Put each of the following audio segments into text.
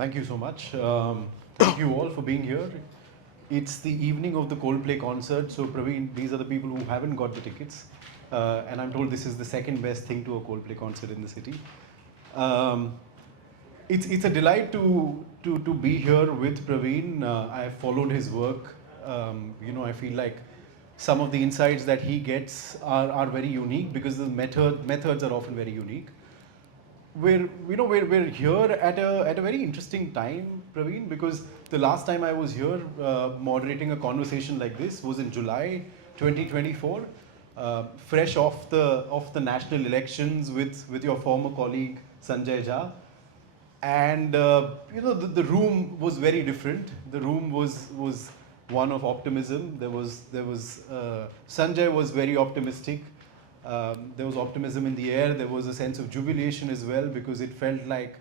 Thank you so much. Thank you all for being here. It's the evening of the Coldplay concert, so Praveen, these are the people who haven't got the tickets, and I'm told this is the second best thing to a Coldplay concert in the city. Um, it's a delight to be here with Praveen. I have followed his work. I feel like some of the insights that he gets are very unique because the methods are often very unique. We're here at a very interesting time, Praveen, because the last time I was here moderating a conversation like this was in July 2024, fresh off the national elections with your former colleague Sanjay Jha, and the room was very different. The room was one of optimism. There was Sanjay was very optimistic. There was optimism in the air. There was a sense of jubilation as well because it felt like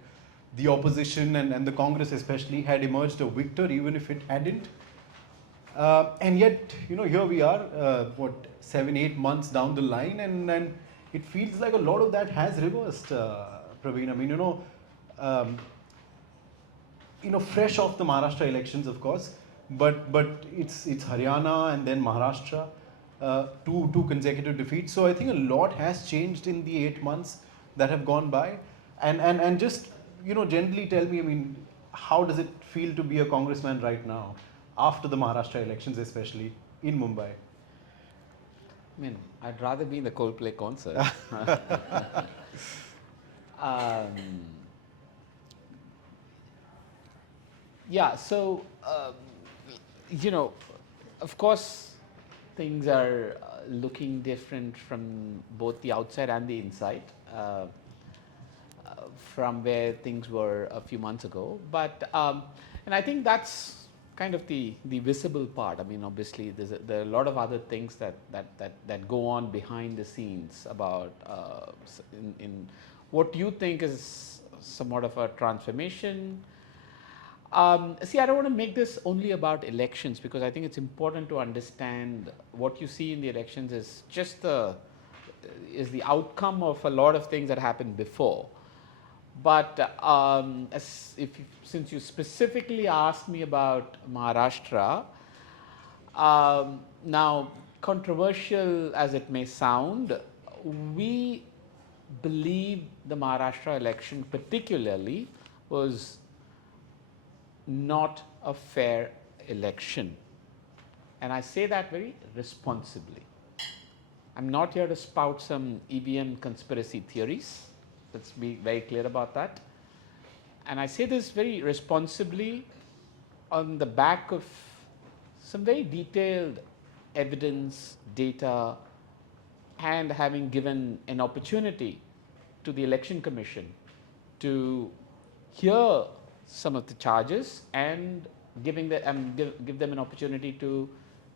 the opposition and the Congress especially had emerged a victor, even if it hadn't. And yet, here we are, 7, 8 months down the line, and it feels like a lot of that has reversed, Praveen. I mean, um, fresh off the Maharashtra elections, of course, but it's Haryana and then Maharashtra, two consecutive defeats. So I think a lot has changed in the 8 months that have gone by, and just generally tell me, I mean, how does it feel to be a congressman right now, after the Maharashtra elections, especially in Mumbai? I mean, I'd rather be in the Coldplay concert. um, yeah, so, of course, things are looking different from both the outside and the inside, from where things were a few months ago. But, and I think that's kind of the visible part. I mean, obviously, there are a lot of other things that go on behind the scenes about in what you think is somewhat of a transformation. See, I don't want to make this only about elections because I think it's important to understand what you see in the elections is just the outcome of a lot of things that happened before. But since you specifically asked me about Maharashtra, now controversial as it may sound, we believe the Maharashtra election particularly was not a fair election. And I say that very responsibly. I'm not here to spout some EVM conspiracy theories. Let's be very clear about that. And I say this very responsibly on the back of some very detailed evidence, data, and having given an opportunity to the Election Commission to hear some of the charges and give them an opportunity to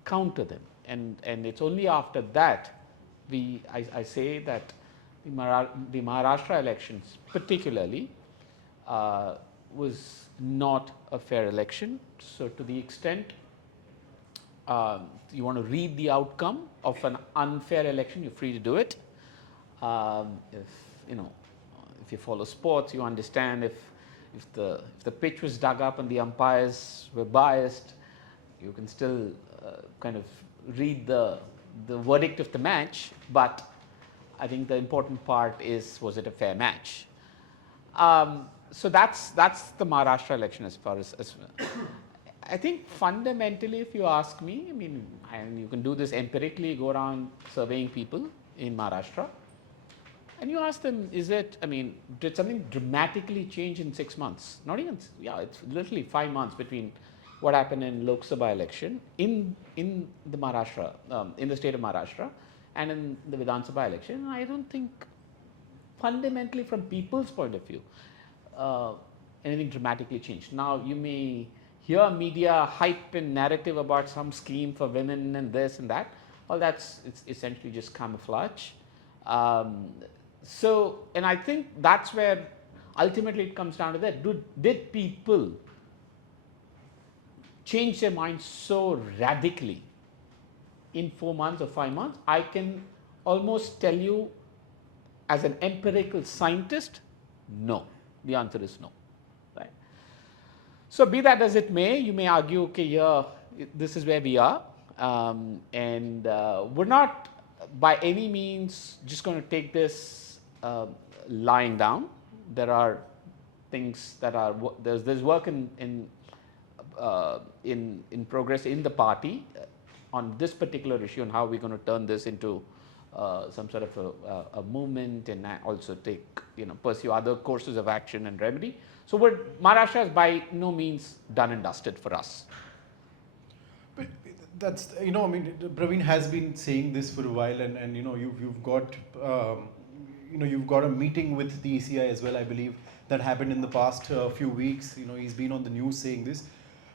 counter them. And it's only after that I say that the Maharashtra elections particularly was not a fair election. So to the extent you want to read the outcome of an unfair election, you're free to do it. If you follow sports, you understand if the pitch was dug up and the umpires were biased, you can still kind of read the verdict of the match. But I think the important part is, was it a fair match? So that's the Maharashtra election as far as I think fundamentally, if you ask me, I mean, and you can do this empirically, go around surveying people in Maharashtra, and you ask them, did something dramatically change in 6 months? Not even, it's literally 5 months between what happened in Lok Sabha election in the Maharashtra, in the state of Maharashtra, and in the Vidhan Sabha election. I don't think fundamentally from people's point of view, anything dramatically changed. Now, you may hear media hype and narrative about some scheme for women and this and that. Well, it's essentially just camouflage. And I think that's where ultimately it comes down to that. Did people change their minds so radically in 4 months or 5 months? I can almost tell you as an empirical scientist, no. The answer is no. Right? So be that as it may, you may argue, okay, yeah, this is where we are, and we're not by any means just going to take this lying down. There are things that are there's work in progress in the party on this particular issue and how we're going to turn this into some sort of a movement and also take, pursue other courses of action and remedy. So Maharashtra is by no means done and dusted for us. But that's, I mean, Praveen has been saying this for a while, and you've got, you've got a meeting with the ECI as well, I believe, that happened in the past few weeks. He's been on the news saying this.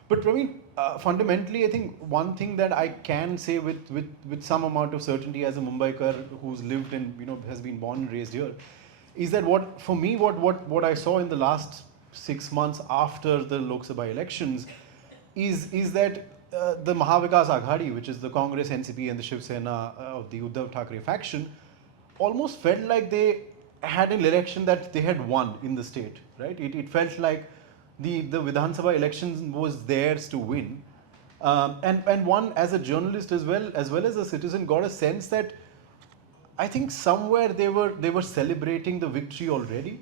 But Praveen, fundamentally, I think one thing that I can say with some amount of certainty as a Mumbaikar who's lived and has been born and raised here, is that what I saw in the last 6 months after the Lok Sabha elections is that the Mahavikas Aghadi, which is the Congress, NCP and the Shiv Sena of the Uddhav Thackeray faction, almost felt like they had an election that they had won in the state, right? It felt like the Vidhan Sabha elections was theirs to win. And one, as a journalist as well as a citizen, got a sense that I think somewhere they were celebrating the victory already.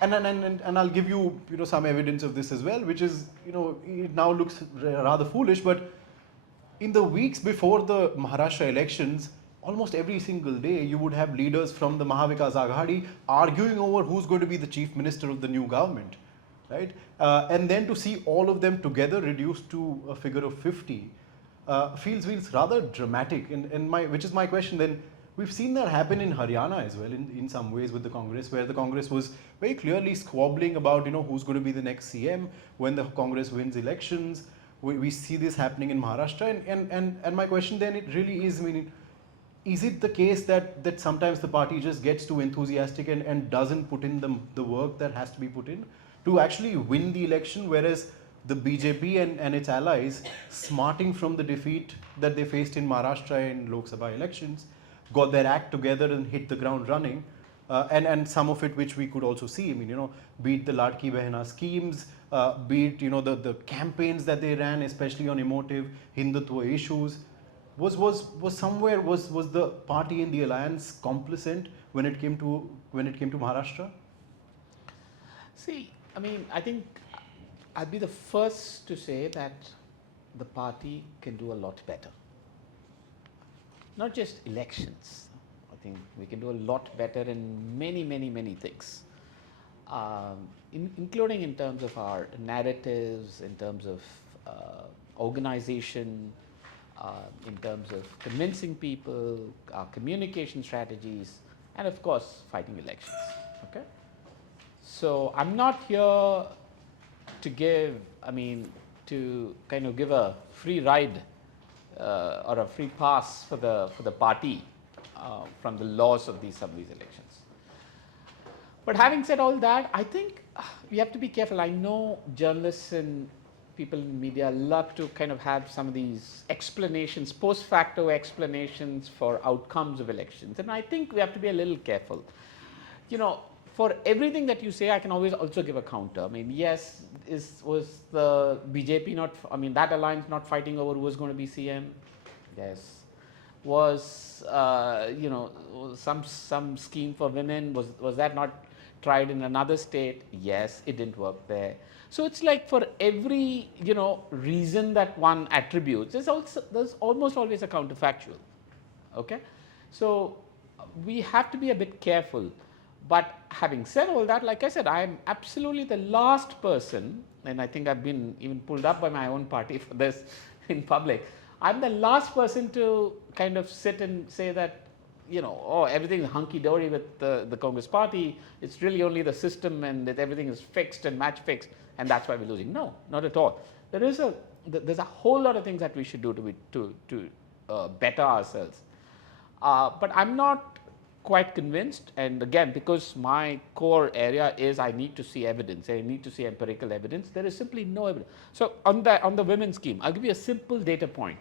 And I'll give you some evidence of this as well, which is it now looks rather foolish, but in the weeks before the Maharashtra elections, almost every single day you would have leaders from the Mahavikas Aghadi arguing over who's going to be the chief minister of the new government, right? And then to see all of them together reduced to a figure of 50 feels rather dramatic. And which is my question then. We've seen that happen in Haryana as well in some ways with the Congress, where the Congress was very clearly squabbling about who's going to be the next CM when the Congress wins elections. We see this happening in Maharashtra, and my question then, it really is, I mean, is it the case that sometimes the party just gets too enthusiastic and doesn't put in the work that has to be put in to actually win the election, whereas the BJP and its allies, smarting from the defeat that they faced in Maharashtra in Lok Sabha elections, got their act together and hit the ground running, and some of it which we could also see, I mean, be it the Ladki Behna schemes, be it the campaigns that they ran, especially on emotive Hindutva issues, was the party in the alliance complicit when it came to Maharashtra? See, I mean, I think I'd be the first to say that the party can do a lot better. Not just elections. I think we can do a lot better in many, many, many things, including in terms of our narratives, in terms of organization, in terms of convincing people, our communication strategies, and of course, fighting elections. Okay? So I'm not here to give a free ride or a free pass for the party from the laws of some of these elections. But having said all that, I think we have to be careful. I know journalists and people in media love to kind of have some of these explanations, post facto explanations for outcomes of elections, and I think we have to be a little careful. For everything that you say, I can always also give a counter. I mean, yes, was the BJP that alliance not fighting over who was going to be CM? Yes. Was some scheme for women, was that not tried in another state? Yes, it didn't work there. So it's like for every reason that one attributes, there's almost always a counterfactual. Okay, so we have to be a bit careful. But having said all that, like I said, I am absolutely the last person, and I think I've been even pulled up by my own party for this in public. I'm the last person to kind of sit and say that, everything is hunky-dory with the Congress party. It's really only the system and that everything is fixed and match fixed, and that's why we're losing. No, not at all. There's a whole lot of things that we should do to better ourselves. But I'm not quite convinced, and again, because my core area is I need to see evidence, I need to see empirical evidence, there is simply no evidence. So on the women's scheme, I'll give you a simple data point.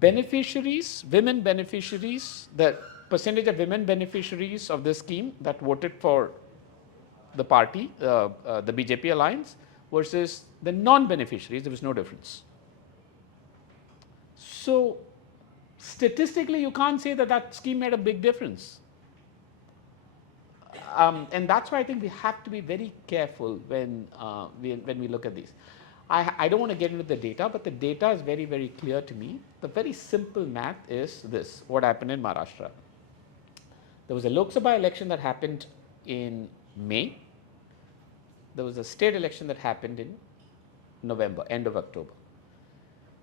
Women beneficiaries, the percentage of women beneficiaries of this scheme that voted for the party, the BJP alliance, versus the non-beneficiaries, there was no difference. So statistically, you can't say that that scheme made a big difference. And that's why I think we have to be very careful when we look at these. I don't want to get into the data, but the data is very, very clear to me. The very simple math is this: what happened in Maharashtra. There was a Lok Sabha election that happened in May. There was a state election that happened in November, end of October.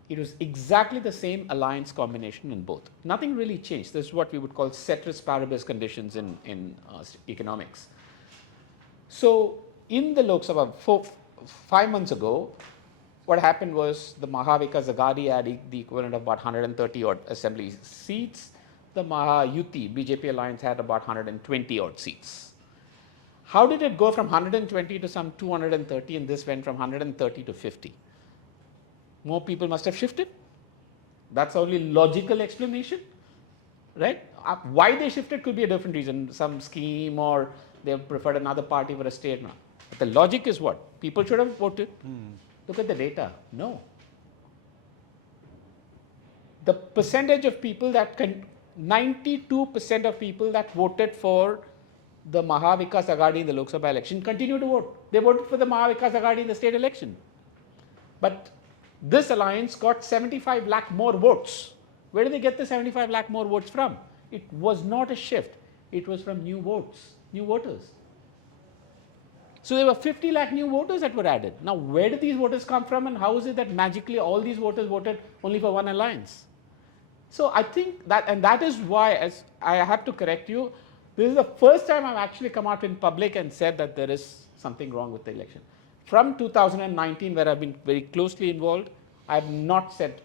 It was exactly the same alliance combination in both. Nothing really changed. This is what we would call ceteris paribus conditions in economics. So in the Lok Sabha, 5 months ago, what happened was the Mahavikas Aghadi had the equivalent of about 130 odd assembly seats. The Mahayuti BJP alliance had about 120 odd seats. How did it go from 120 to some 230, and this went from 130 to 50? More people must have shifted. That's the only logical explanation, right? Why they shifted could be a different reason, some scheme, or they preferred another party for a state. No. But the logic is what? People should have voted. Look at the data. No. The percentage of people that 92% of people that voted for the Mahavikas Aghadi in the Lok Sabha election continue to vote. They voted for the Mahavikas Aghadi in the state election. But this alliance got 75 lakh more votes. Where did they get the 75 lakh more votes from? It was not a shift. It was from new votes, new voters. So there were 50 lakh new voters that were added. Now, where did these voters come from, and how is it that magically all these voters voted only for one alliance? So I think that, and that is why, as I have to correct you, this is the first time I've actually come out in public and said that there is something wrong with the election. From 2019, where I've been very closely involved, I have not said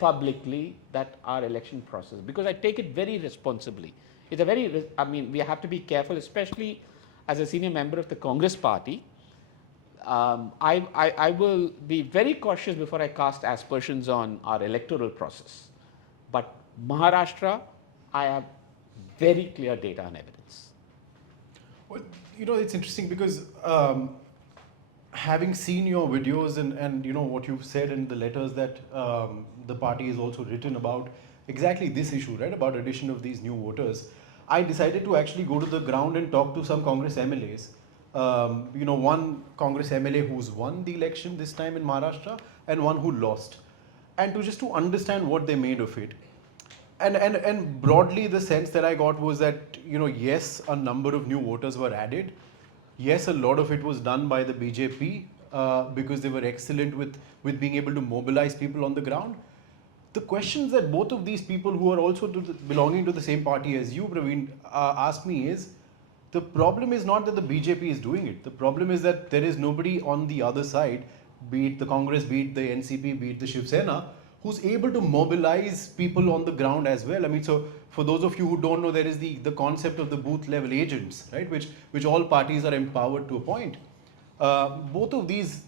publicly that our election process, because I take it very responsibly. It's a very, I mean, we have to be careful, especially as a senior member of the Congress party. I will be very cautious before I cast aspersions on our electoral process. But Maharashtra, I have very clear data and evidence. Well, you know, it's interesting because having seen your videos and you know what you've said in the letters that the party has also written about exactly this issue, right, about addition of these new voters, I decided to actually go to the ground and talk to some Congress MLAs. You know, one Congress MLA who's won the election this time in Maharashtra and one who lost, and to understand what they made of it. And broadly, the sense that I got was that, you know, yes, a number of new voters were added. Yes, a lot of it was done by the BJP because they were excellent with being able to mobilize people on the ground. The questions that both of these people who are also belonging to the same party as you, Praveen, asked me is, the problem is not that the BJP is doing it. The problem is that there is nobody on the other side, be it the Congress, be it the NCP, be it the Shiv Sena, who's able to mobilize people on the ground as well. I mean, so for those of you who don't know, there is the concept of the booth level agents, right, which all parties are empowered to appoint. Both of these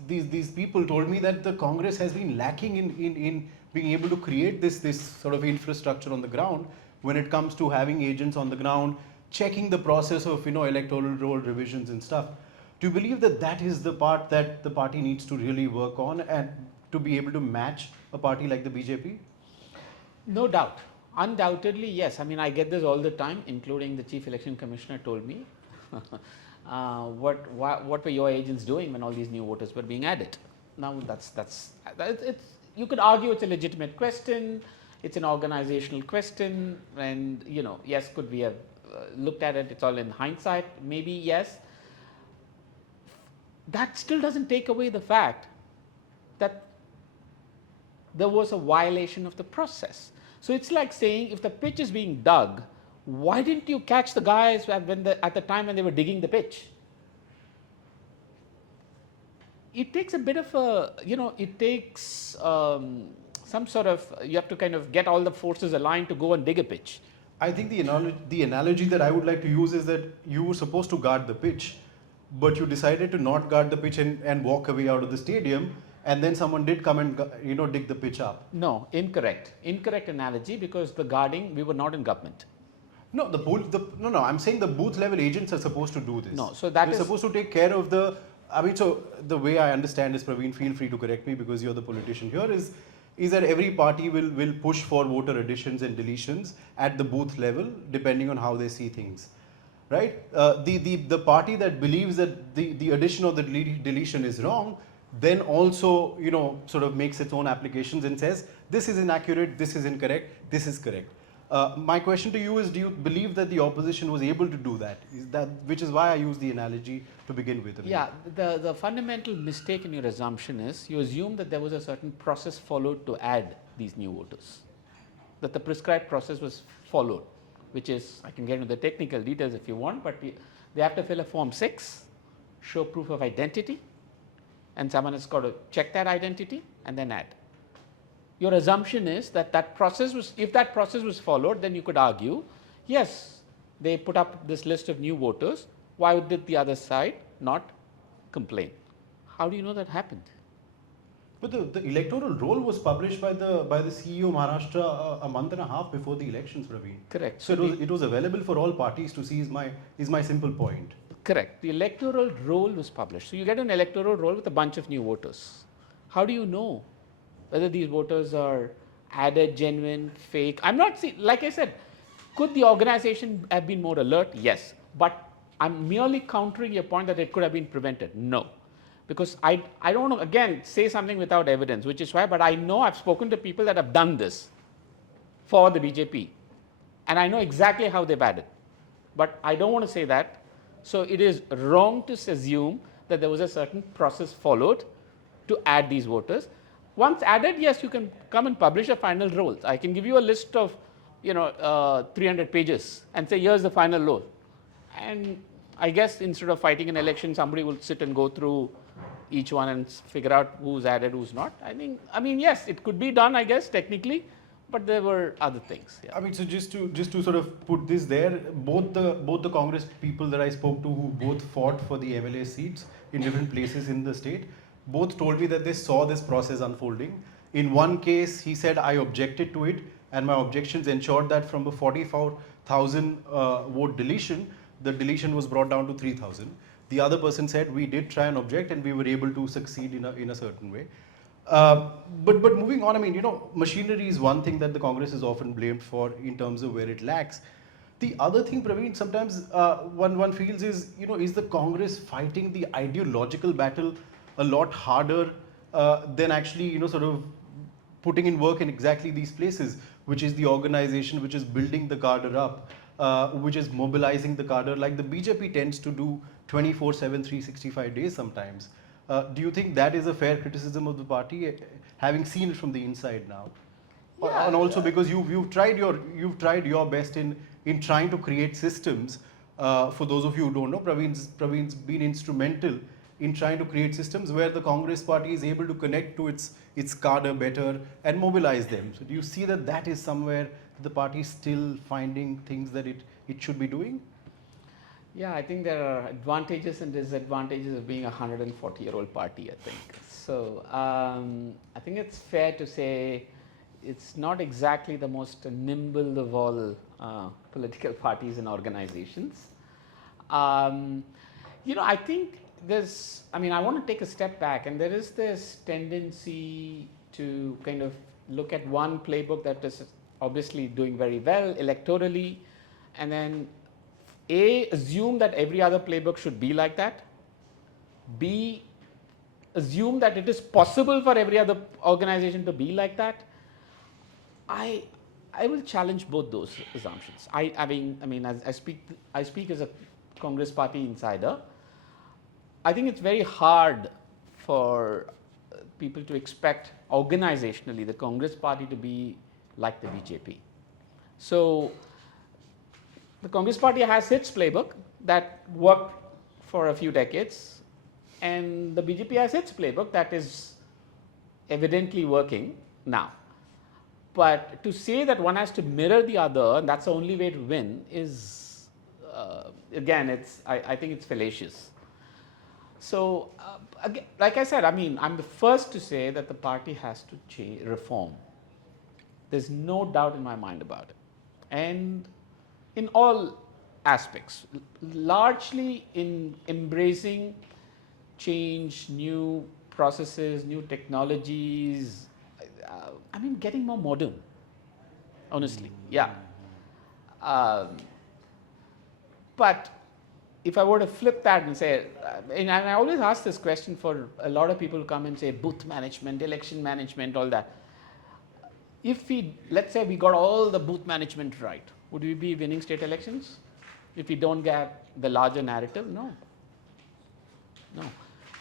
people told me that the Congress has been lacking in being able to create this sort of infrastructure on the ground when it comes to having agents on the ground, checking the process of, you know, electoral roll revisions and stuff. Do you believe that that is the part that the party needs to really work on and to be able to match a party like the BJP? No doubt. Undoubtedly, yes. I mean, I get this all the time, including the Chief Election Commissioner told me, what were your agents doing when all these new voters were being added? Now, you could argue it's a legitimate question, it's an organizational question, and, you know, yes, could we have looked at it, it's all in hindsight, maybe yes. That still doesn't take away the fact that there was a violation of the process. So it's like saying, if the pitch is being dug, why didn't you catch the guys at the time when they were digging the pitch? It takes a bit of a, you know, it takes some sort of, you have to kind of get all the forces aligned to go and dig a pitch. I think the analogy that I would like to use is that you were supposed to guard the pitch, but you decided to not guard the pitch and walk away out of the stadium, and then someone did come and, you know, dig the pitch up. No, incorrect. Incorrect analogy, because the guarding, we were not in government. No, no. I'm saying the booth level agents are supposed to do this. No, so that They're is supposed to take care of the. I mean, so the way I understand is, Praveen, feel free to correct me because you're the politician here. Is that every party will push for voter additions and deletions at the booth level, depending on how they see things, right? The party that believes that the addition or the deletion is wrong, then also sort of makes its own applications and says this is inaccurate, this is incorrect, this is correct. My question to you is, do you believe that the opposition was able to do that? Which is why I use the analogy to begin with. Yeah, the fundamental mistake in your assumption is you assume that there was a certain process followed to add these new voters, that the prescribed process was followed, which is, I can get into the technical details if you want, but they have to fill a form 6, show proof of identity, and someone has got to check that identity and then add. Your assumption is that if that process was followed, then you could argue, yes, they put up this list of new voters, why did the other side not complain? How do you know that happened? But the electoral roll was published by the CEO of Maharashtra a month and a half before the elections, Praveen. Correct. So it was available for all parties to see. Is my simple point. Correct. The electoral roll was published. So you get an electoral roll with a bunch of new voters. How do you know whether these voters are added, genuine, fake? I'm not saying, like I said, could the organization have been more alert? Yes. But I'm merely countering your point that it could have been prevented. No. Because I don't want to, again, say something without evidence, which is why, but I know I've spoken to people that have done this for the BJP. And I know exactly how they've added. But I don't want to say that. So it is wrong to assume that there was a certain process followed to add these voters. Once added, yes, you can come and publish a final roll. I can give you a list of 300 pages and say, here's the final roll. And I guess instead of fighting an election, somebody will sit and go through each one and figure out who's added, who's not. I mean, yes, it could be done, I guess, technically, but there were other things. Yeah. I mean, so just to sort of put this there, both the Congress people that I spoke to, who both fought for the MLA seats in different places in the state, both told me that they saw this process unfolding. In one case, he said, I objected to it, and my objections ensured that from a 44,000 vote deletion, the deletion was brought down to 3,000. The other person said, we did try and object, and we were able to succeed in a certain way. But moving on, I mean, machinery is one thing that the Congress is often blamed for in terms of where it lacks. The other thing, Praveen, sometimes one feels is, is the Congress fighting the ideological battle a lot harder than actually, sort of putting in work in exactly these places, which is the organization which is building the cadre up, which is mobilizing the cadre, like the BJP tends to do 24/7, 365 days sometimes. Do you think that is a fair criticism of the party, having seen it from the inside now? Yeah, and also because you've tried your best in trying to create systems. For those of you who don't know, Praveen's been instrumental in trying to create systems where the Congress party is able to connect to its cadre better and mobilize them. So do you see that is somewhere the party is still finding things that it should be doing? Yeah, I think there are advantages and disadvantages of being a 140-year-old party, I think. So I think it's fair to say it's not exactly the most nimble of all political parties and organizations. I think I want to take a step back, and there is this tendency to kind of look at one playbook that is obviously doing very well electorally, and then A, assume that every other playbook should be like that. B, assume that it is possible for every other organization to be like that. I will challenge both those assumptions. As I speak as a Congress party insider. I think it's very hard for people to expect organizationally the Congress party to be like the BJP. So the Congress party has its playbook that worked for a few decades, and the BJP has its playbook that is evidently working now. But to say that one has to mirror the other and that's the only way to win is, again, I think it's fallacious. So, again, like I said, I'm the first to say that the party has to reform. There's no doubt in my mind about it. And in all aspects, largely in embracing change, new processes, new technologies. I mean, getting more modern, honestly. Yeah. Um, but if I were to flip that and say, and I always ask this question for a lot of people who come and say booth management, election management, all that. If we, let's say we got all the booth management right, would we be winning state elections? If we don't get the larger narrative? No. No.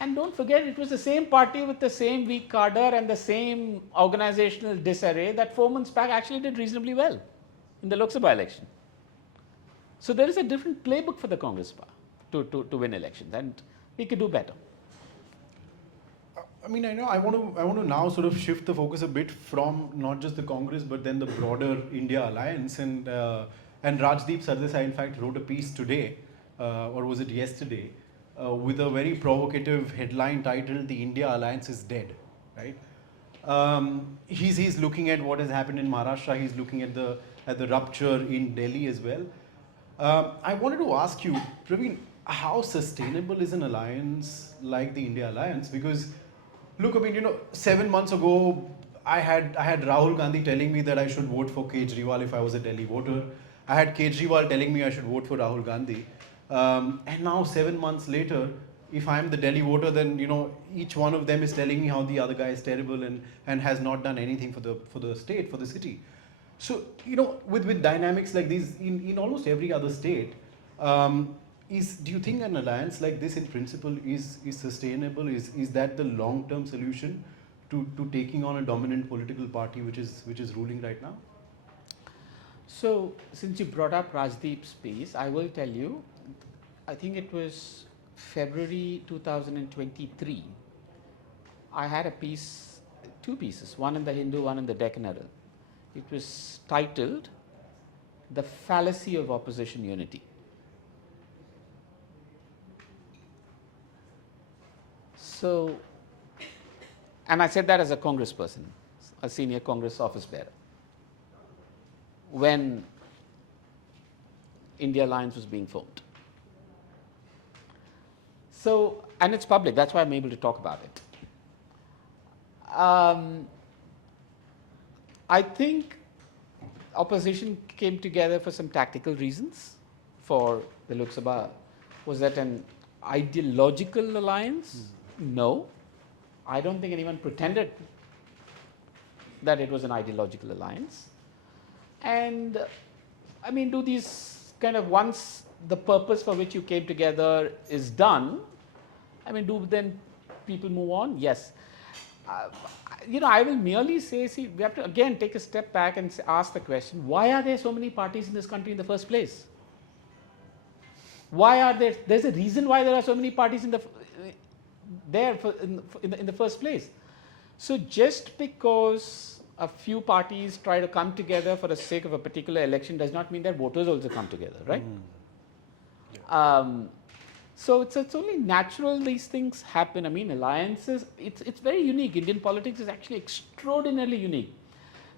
And don't forget, it was the same party with the same weak cadre and the same organizational disarray that 4 months back actually did reasonably well in the Lok Sabha election. So there is a different playbook for the Congress to win elections, and we could do better. I mean, I know I want to now sort of shift the focus a bit from not just the Congress, but then the broader India alliance. And Rajdeep Sardesai, in fact, wrote a piece today, or was it yesterday, with a very provocative headline titled "The India Alliance is Dead." Right? He's looking at what has happened in Maharashtra. He's looking at the rupture in Delhi as well. I wanted to ask you, Praveen, how sustainable is an alliance like the India Alliance? Because look, I mean, 7 months ago, I had Rahul Gandhi telling me that I should vote for Kejriwal if I was a Delhi voter. I had Kejriwal telling me I should vote for Rahul Gandhi. And now 7 months later, if I'm the Delhi voter, then each one of them is telling me how the other guy is terrible and has not done anything for the state, for the city. So with dynamics like these in almost every other state, do you think an alliance like this in principle is sustainable? Is that the long-term solution to taking on a dominant political party which is ruling right now? So since you brought up Rajdeep's piece, I will tell you, I think it was February 2023. I had a piece, two pieces, one in the Hindu, one in the Deccan Herald. It was titled "The Fallacy of Opposition Unity." So, and I said that as a congressperson, a senior Congress office bearer, when India Alliance was being formed. So, and it's public, that's why I'm able to talk about it. I think opposition came together for some tactical reasons for the Lok Sabha. Was that an ideological alliance? No. I don't think anyone pretended that it was an ideological alliance. And I mean, do these kind of, once the purpose for which you came together is done, I mean, do then people move on? Yes. I will merely say, see, we have to again take a step back and ask the question, why are there so many parties in this country in the first place? Why are there, there's a reason why there are so many parties in the first place. So just because a few parties try to come together for the sake of a particular election does not mean that voters also come together, right? Yeah. So it's only natural these things happen. I mean, alliances, it's very unique. Indian politics is actually extraordinarily unique.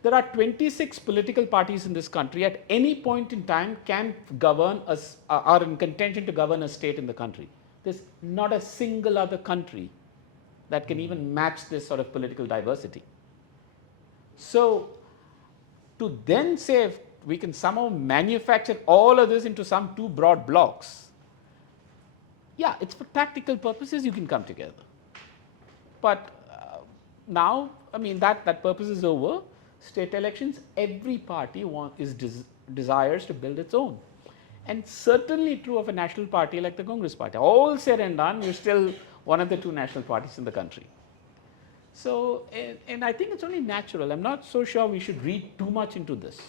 There are 26 political parties in this country at any point in time can govern us, are in contention to govern a state in the country. There's not a single other country that can even match this sort of political diversity. So to then say if we can somehow manufacture all of this into some two broad blocks, yeah, it's for tactical purposes you can come together. But now, I mean, that purpose is over. State elections, every party desires to build its own. And certainly true of a national party like the Congress party. All said and done, you're still one of the two national parties in the country. So, and I think it's only natural. I'm not so sure we should read too much into this.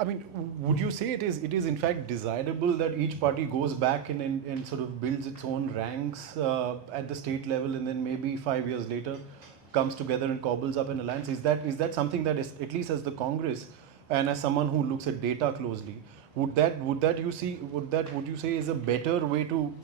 I mean, would you say it is in fact desirable that each party goes back and sort of builds its own ranks at the state level, and then maybe 5 years later comes together and cobbles up an alliance? Is that something that is, at least as the Congress and as someone who looks at data closely, would you say is a better way to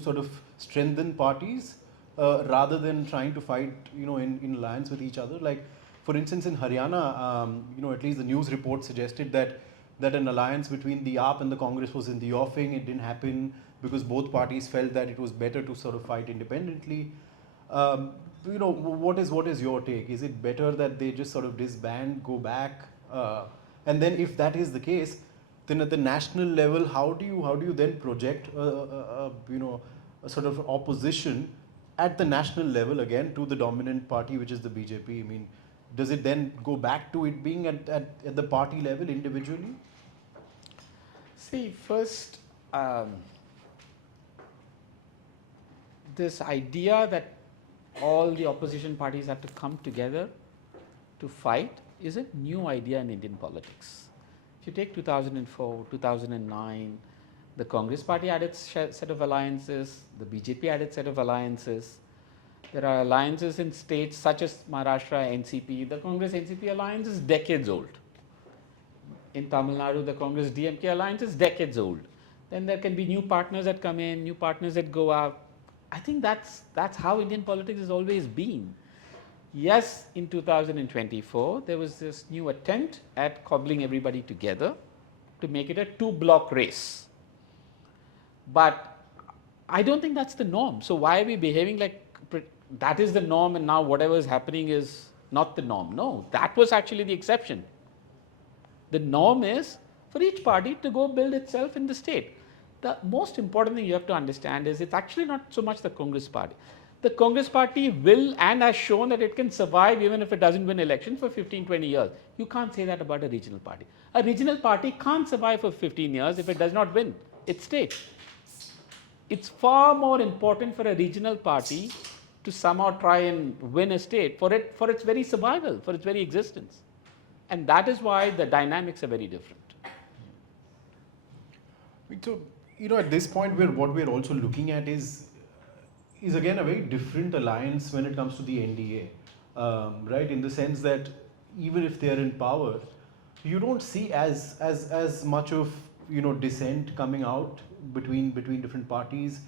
sort of strengthen parties rather than trying to fight in alliance with each other? Like, for instance, in Haryana, at least the news report suggested that that an alliance between the AAP and the Congress was in the offing. It didn't happen because both parties felt that it was better to sort of fight independently. What is your take? Is it better that they just sort of disband, go back, and then if that is the case, then at the national level, how do you then project a sort of opposition at the national level again to the dominant party, which is the BJP? I mean, does it then go back to it being at the party level individually? See, first, this idea that all the opposition parties have to come together to fight is a new idea in Indian politics. If you take 2004, 2009, the Congress party had its set of alliances, the BJP had its set of alliances. There are alliances in states such as Maharashtra, NCP. The Congress NCP alliance is decades old. In Tamil Nadu, the Congress DMK alliance is decades old. Then there can be new partners that come in, new partners that go out. I think that's how Indian politics has always been. Yes, in 2024, there was this new attempt at cobbling everybody together to make it a two-block race. But I don't think that's the norm. So why are we behaving like that is the norm and now whatever is happening is not the norm? No, that was actually the exception. The norm is for each party to go build itself in the state. The most important thing you have to understand is it's actually not so much the Congress party. The Congress party will and has shown that it can survive even if it doesn't win elections for 15, 20 years. You can't say that about a regional party. A regional party can't survive for 15 years if it does not win its state. It's far more important for a regional party to somehow try and win a state for its very survival, for its very existence. And that is why the dynamics are very different. So, at this point, what we're also looking at is again a very different alliance when it comes to the NDA, right? In the sense that even if they are in power, you don't see as much of dissent coming out between different parties.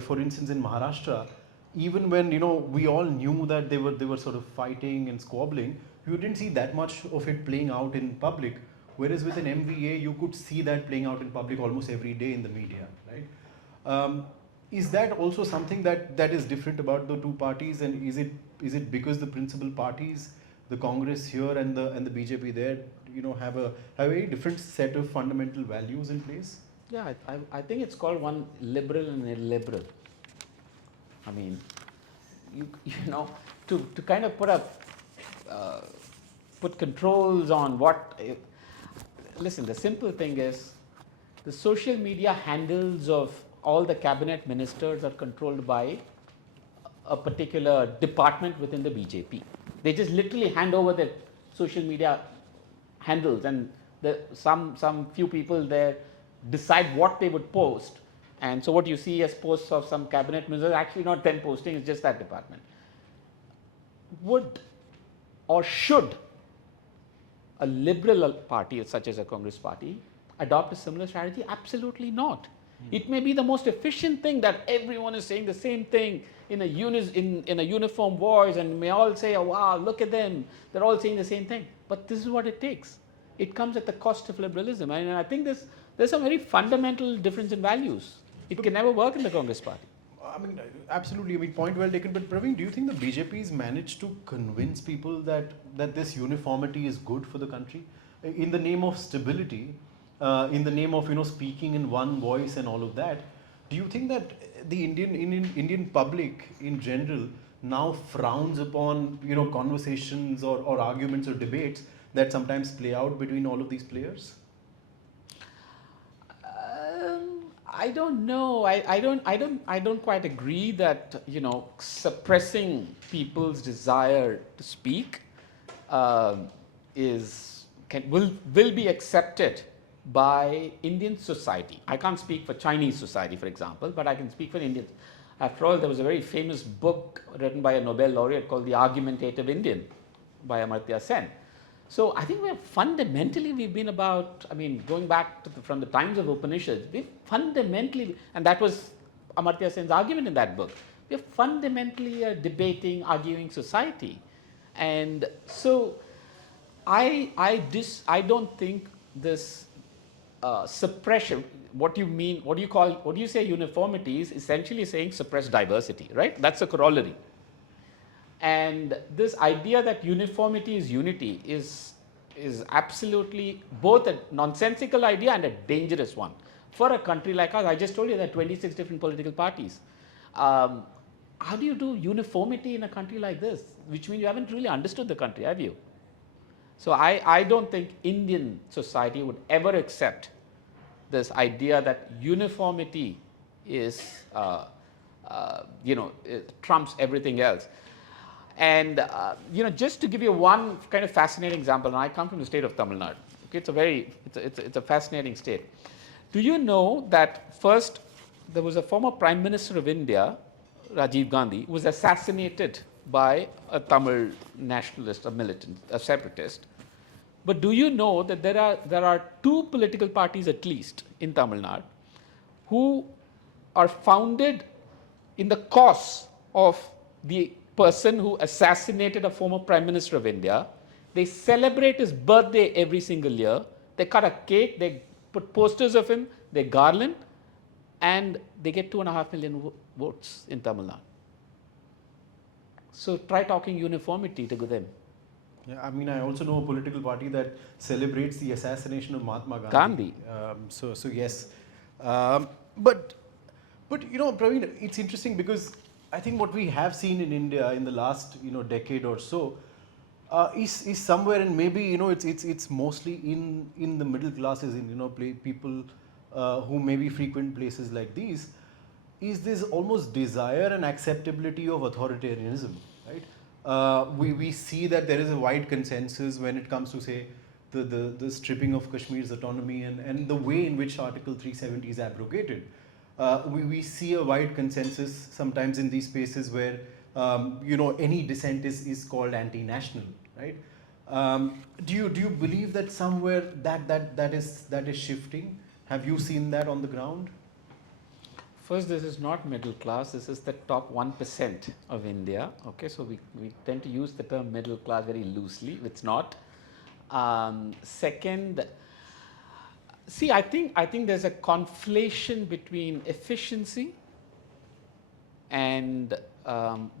For instance, in Maharashtra, even when we all knew that they were sort of fighting and squabbling, you didn't see that much of it playing out in public. Whereas with an MVA, you could see that playing out in public almost every day in the media, right? Is that also something that is different about the two parties, and is it because the principal parties, the Congress here and the BJP there, have a very different set of fundamental values in place? Yeah, I think it's called one liberal and illiberal. I mean, to kind of put controls on what. Listen, the simple thing is, the social media handles of all the cabinet ministers are controlled by a particular department within the BJP. They just literally hand over their social media handles, and some few people there decide what they would post. And so what you see as posts of some cabinet ministers, actually not them posting, it's just that department. Would or should a liberal party such as a Congress party adopt a similar strategy? Absolutely not. It may be the most efficient thing that everyone is saying the same thing in a uniform voice, and may all say, oh, wow, look at them, they're all saying the same thing. But this is what it takes. It comes at the cost of liberalism. And I think there's a very fundamental difference in values. It can never work in the Congress party. I mean, absolutely. I mean, point well taken. But Praveen, do you think the BJP's managed to convince people that this uniformity is good for the country in the name of stability, in the name of speaking in one voice and all of that? Do you think that the Indian public in general now frowns upon conversations or arguments or debates that sometimes play out between all of these players? I don't know. I don't quite agree that suppressing people's desire to speak will be accepted by Indian society. I can't speak for Chinese society, for example, but I can speak for Indians. After all, there was a very famous book written by a Nobel laureate called The Argumentative Indian by Amartya Sen. So I think we've been about, going back from the times of Upanishads, we've fundamentally, and that was Amartya Sen's argument in that book, we're fundamentally a debating, arguing society. And so I don't think this suppression, what you mean, what do you say uniformity is essentially saying suppress diversity, right? That's a corollary. And this idea that uniformity is unity is absolutely both a nonsensical idea and a dangerous one. For a country like us, I just told you there are 26 different political parties. Um, how do you do uniformity in a country like this? Which means you haven't really understood the country, have you? So I don't think Indian society would ever accept this idea that uniformity is, trumps everything else. And just to give you one kind of fascinating example, and I come from the state of Tamil Nadu. Okay, it's a fascinating state. Do you know that first there was a former Prime Minister of India, Rajiv Gandhi, who was assassinated by a Tamil nationalist, a militant, a separatist. But do you know that there are two political parties at least in Tamil Nadu who are founded in the cause of the person who assassinated a former Prime Minister of India? They celebrate his birthday every single year. They cut a cake, they put posters of him, they garland, and they get 2.5 million votes in Tamil Nadu. So try talking uniformity to them. Yeah, I mean, I also know a political party that celebrates the assassination of Mahatma Gandhi. Gandhi. So yes, but Praveen, it's interesting because I think what we have seen in India in the last decade or so is somewhere, and maybe it's mostly in the middle classes, in people who maybe frequent places like these, is this almost desire and acceptability of authoritarianism, right? We see that there is a wide consensus when it comes to, say, the stripping of Kashmir's autonomy and the way in which Article 370 is abrogated. We see a wide consensus sometimes in these spaces where any dissent is called anti-national, right? Do you believe that somewhere that is shifting? Have you seen that on the ground? First, this is not middle class. This is the top 1% of India. Okay, so we tend to use the term middle class very loosely. It's not. Second, see, I think there's a conflation between efficiency and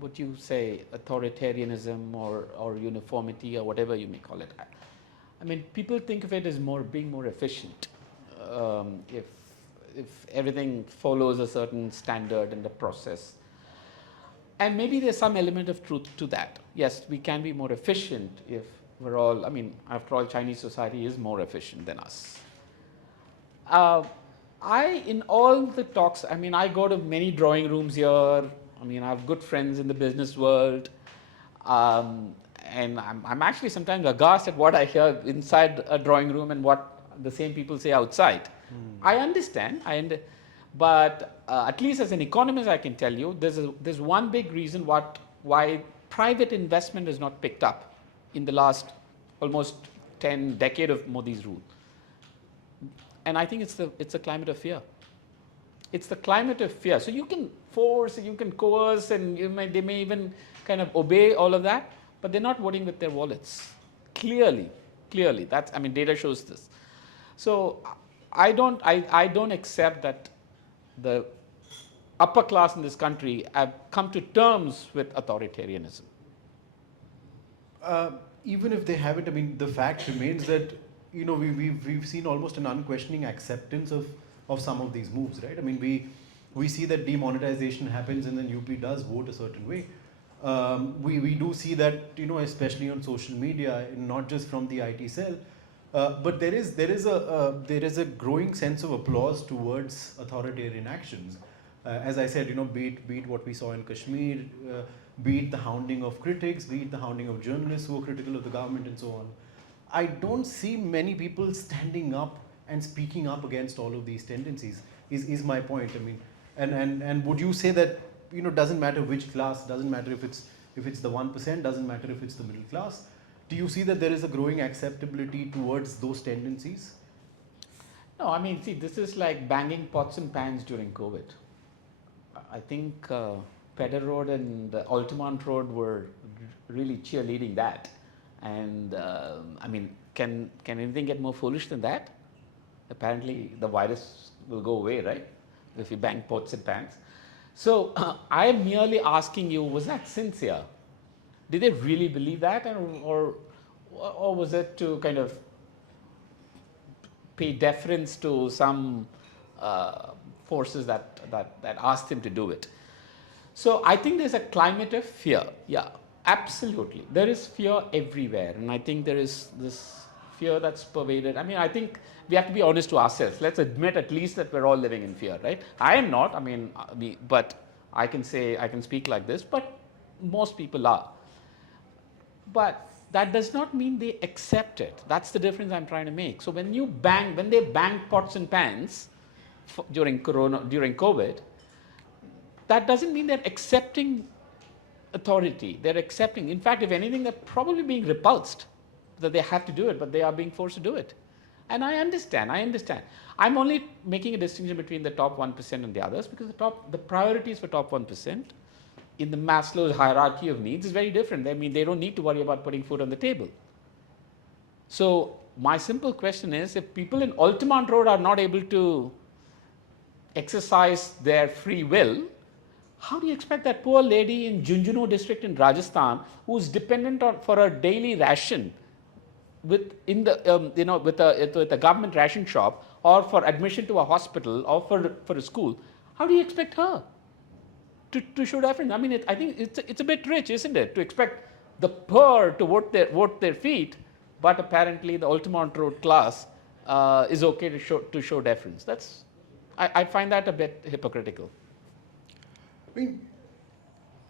what you say, authoritarianism or uniformity or whatever you may call it. I mean, people think of it as being more efficient. If everything follows a certain standard in the process. And maybe there's some element of truth to that. Yes, we can be more efficient if we're all, I mean, after all, Chinese society is more efficient than us. In all the talks, I mean, I go to many drawing rooms here. I mean, I have good friends in the business world. And I'm actually sometimes aghast at what I hear inside a drawing room and what the same people say outside. I understand, but at least as an economist, I can tell you there's one big reason why private investment has not picked up in the last almost 10 decade of Modi's rule, and I think it's the climate of fear. It's the climate of fear. So you can force, you can coerce, and they may even kind of obey all of that, but they're not voting with their wallets. Clearly, that's, I mean, data shows this. So I don't accept that the upper class in this country have come to terms with authoritarianism. Even if they haven't, I mean, the fact remains that we've seen almost an unquestioning acceptance of some of these moves, right? I mean, we see that demonetization happens and then UP does vote a certain way. We do see that, especially on social media, not just from the IT cell, but there is a growing sense of applause towards authoritarian actions. As I said, be it what we saw in Kashmir, be it the hounding of critics, be it the hounding of journalists who are critical of the government and so on. I don't see many people standing up and speaking up against all of these tendencies. Is my point. I mean, and would you say that doesn't matter which class, doesn't matter if it's the 1%, doesn't matter if it's the middle class. Do you see that there is a growing acceptability towards those tendencies? No, I mean, see, this is like banging pots and pans during COVID. I think Pedder Road and Altamont Road were really cheerleading that. And I mean, can anything get more foolish than that? apparently the virus will go away, right? If you bang pots and pans. So I am merely asking you, was that sincere? Did they really believe that, or was it to kind of pay deference to some forces that asked him to do it? So I think there's a climate of fear. Yeah, absolutely. There is fear everywhere, and I think there is this fear that's pervaded. I mean, I think we have to be honest to ourselves. Let's admit at least that we're all living in fear, right? I am not. I mean, but I can say, I can speak like this, but most people are. But that does not mean they accept it. That's the difference I'm trying to make. So when they bang pots and pans during COVID, that doesn't mean they're accepting authority. They're accepting. In fact, if anything, they're probably being repulsed that they have to do it, but they are being forced to do it. And I understand. I'm only making a distinction between the top 1% and the others, because the priorities for top 1% in the Maslow's hierarchy of needs is very different. I mean, they don't need to worry about putting food on the table. So my simple question is, if people in Altamont Road are not able to exercise their free will, how do you expect that poor lady in Junjunu district in Rajasthan, who's dependent for her daily ration with a government ration shop, or for admission to a hospital, or for a school, how do you expect her to show deference? I mean, I think it's a bit rich, isn't it, to expect the poor to vote their feet, but apparently the Altamont Road class is okay to show deference. I find that a bit hypocritical. I mean,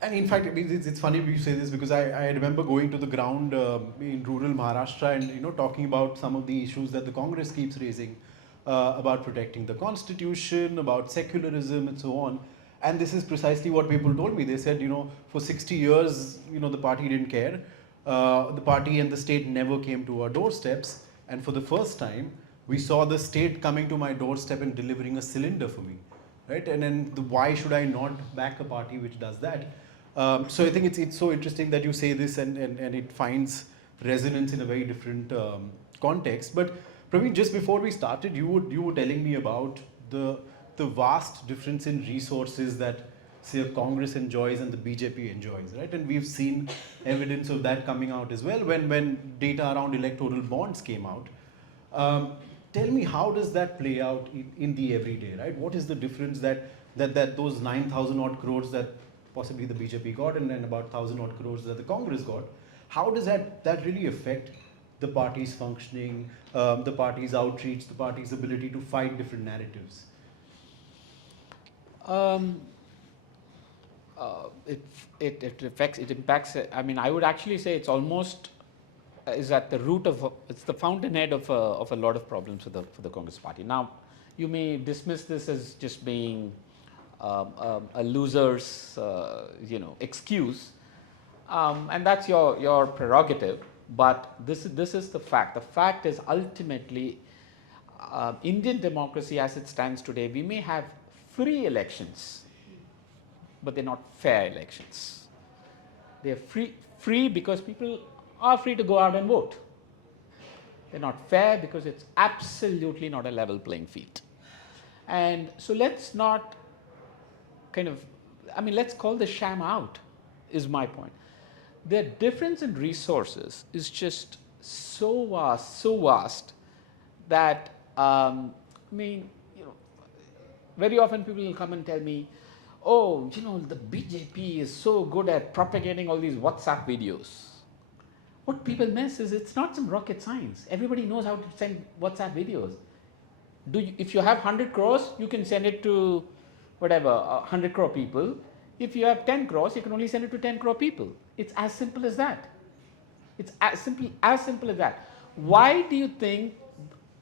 and in fact, it's funny you say this, because I remember going to the ground in rural Maharashtra and talking about some of the issues that the Congress keeps raising about protecting the constitution, about secularism, and so on. And this is precisely what people told me. They said, for 60 years, the party didn't care. The party and the state never came to our doorsteps, and for the first time, we saw the state coming to my doorstep and delivering a cylinder for me. Right? And then why should I not back a party which does that? So I think it's so interesting that you say this, and it finds resonance in a very different context. But Praveen, just before we started, you were telling me about the vast difference in resources that, say, a Congress enjoys and the BJP enjoys, right? And we've seen evidence of that coming out as well when data around electoral bonds came out. Tell me, how does that play out in the everyday, right? What is the difference that those 9,000 odd crores that possibly the BJP got, and then about 1,000 odd crores that the Congress got, how does that really affect the party's functioning, the party's outreach, the party's ability to fight different narratives? It impacts. I mean, I would actually say it's almost is at the root of, it's the fountainhead of a lot of problems for the Congress party. Now, you may dismiss this as just being a loser's excuse, and that's your prerogative. But this is the fact. The fact is, ultimately, Indian democracy as it stands today, we may have free elections, but they're not fair elections. They're free because people are free to go out and vote. They're not fair because it's absolutely not a level playing field. And so let's not let's call the sham out, is my point. The difference in resources is just so vast that, very often people will come and tell me, oh, the BJP is so good at propagating all these WhatsApp videos. What people miss is it's not some rocket science. Everybody knows how to send WhatsApp videos. If you have 100 crores, you can send it to 100 crore people. If you have 10 crores, you can only send it to 10 crore people. It's as simple as that. It's as simple as that. Why do you think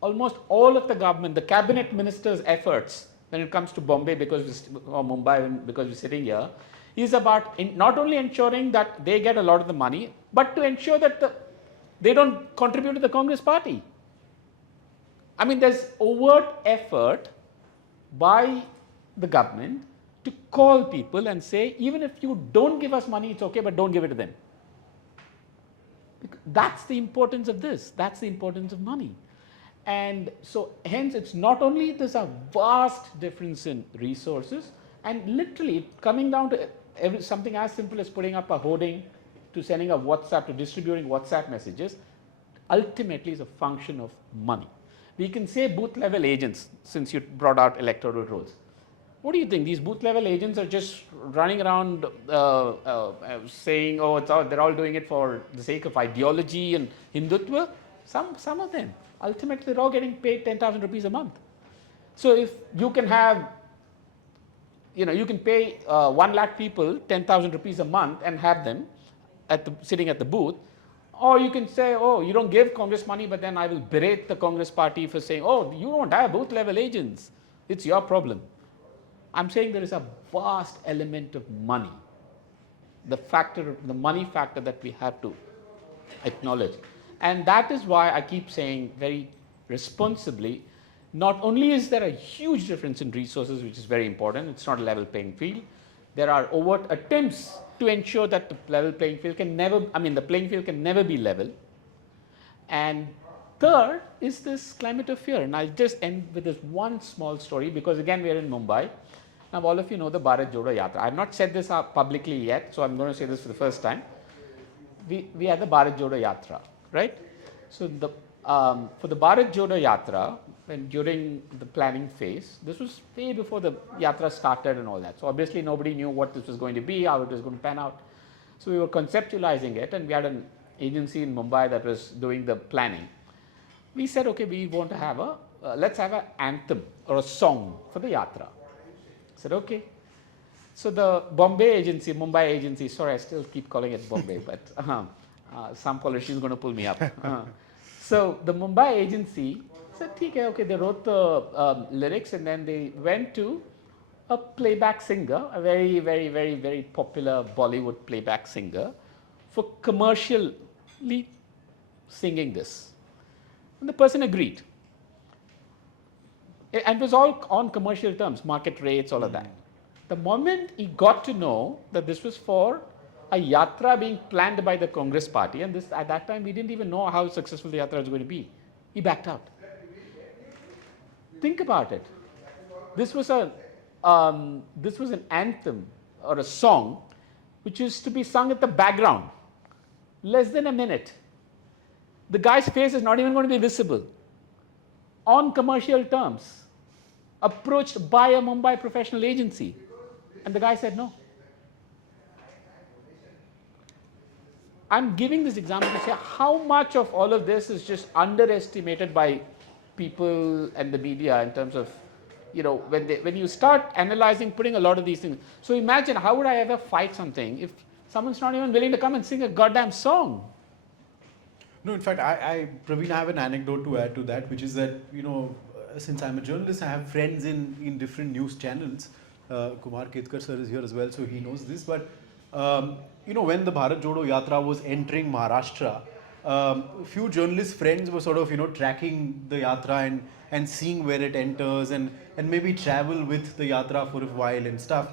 almost all of the government, the cabinet ministers' efforts when it comes to Bombay or Mumbai because we're sitting here, is about not only ensuring that they get a lot of the money, but to ensure that they don't contribute to the Congress party. I mean, there's overt effort by the government to call people and say, even if you don't give us money, it's okay, but don't give it to them. That's the importance of this. That's the importance of money. And so hence it's not only there's a vast difference in resources, and literally coming down to something as simple as putting up a hoarding, to sending a WhatsApp, to distributing WhatsApp messages, ultimately is a function of money. We can say booth level agents, since you brought out electoral rolls. What do you think? These booth level agents are just running around saying, oh, they're all doing it for the sake of ideology and Hindutva? Some of them. Ultimately, they're all getting paid 10,000 rupees a month. So if you can have, you can pay 1 lakh people 10,000 rupees a month and have them sitting at the booth, or you can say, oh, you don't give Congress money, but then I will berate the Congress party for saying, oh, you don't have booth level agents. It's your problem. I'm saying there is a vast element of money, the money factor that we have to acknowledge. And that is why I keep saying very responsibly, not only is there a huge difference in resources, which is very important, it's not a level playing field, there are overt attempts to ensure that the level playing field can never, the playing field can never be level. And third is this climate of fear. And I'll just end with this one small story, because again, we are in Mumbai. Now, all of you know the Bharat Jodo Yatra. I have not said this publicly yet, so I'm going to say this for the first time. We had the Bharat Jodo Yatra, right? So for the Bharat Jodo Yatra, during the planning phase, this was way before the Yatra started and all that. So obviously nobody knew what this was going to be, how it was going to pan out. So we were conceptualizing it, and we had an agency in Mumbai that was doing the planning. We said, okay, we want to have let's have an anthem or a song for the Yatra. I said, okay. So the Mumbai agency, sorry, I still keep calling it Bombay, but some politician is going to pull me up. So the Mumbai agency said, okay, they wrote the lyrics, and then they went to a playback singer, a very, very, very, very popular Bollywood playback singer, for commercially singing this. And the person agreed. And it was all on commercial terms, market rates, all of that. The moment he got to know that this was for a yatra being planned by the Congress party, and at that time we didn't even know how successful the yatra was going to be, he backed out. Think about it. This was an anthem or a song which is to be sung at the background, less than a minute. The guy's face is not even going to be visible. On commercial terms, approached by a Mumbai professional agency. And the guy said no. I'm giving this example to say how much of all of this is just underestimated by people and the media in terms of, when you start analyzing, putting a lot of these things. So imagine, how would I ever fight something if someone's not even willing to come and sing a goddamn song? No, in fact, Praveen, I have an anecdote to add to that, which is that, since I'm a journalist, I have friends in different news channels. Kumar Ketkar sir is here as well, so he knows this. But, when the Bharat Jodo Yatra was entering Maharashtra, few journalist friends were sort of, tracking the Yatra and seeing where it enters and maybe travel with the Yatra for a while and stuff.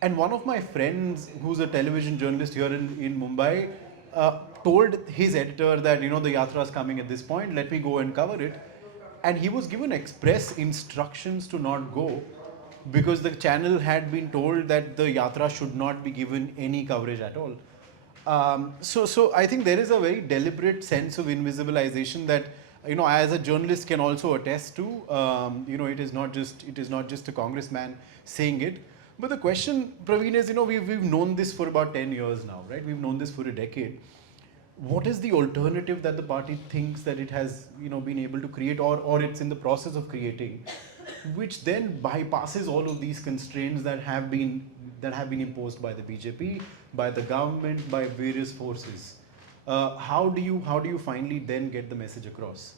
And one of my friends, who's a television journalist here in Mumbai, told his editor that, the Yatra is coming at this point, let me go and cover it. And he was given express instructions to not go, because the channel had been told that the Yatra should not be given any coverage at all. So I think there is a very deliberate sense of invisibilization that, as a journalist can also attest to. It is not just a congressman saying it. But the question, Praveen, is, we've known this for about 10 years now, right? We've known this for a decade. What is the alternative that the party thinks that it has, been able to create, or it's in the process of creating, which then bypasses all of these constraints that have been imposed by the BJP, by the government, by various forces? How do you finally then get the message across?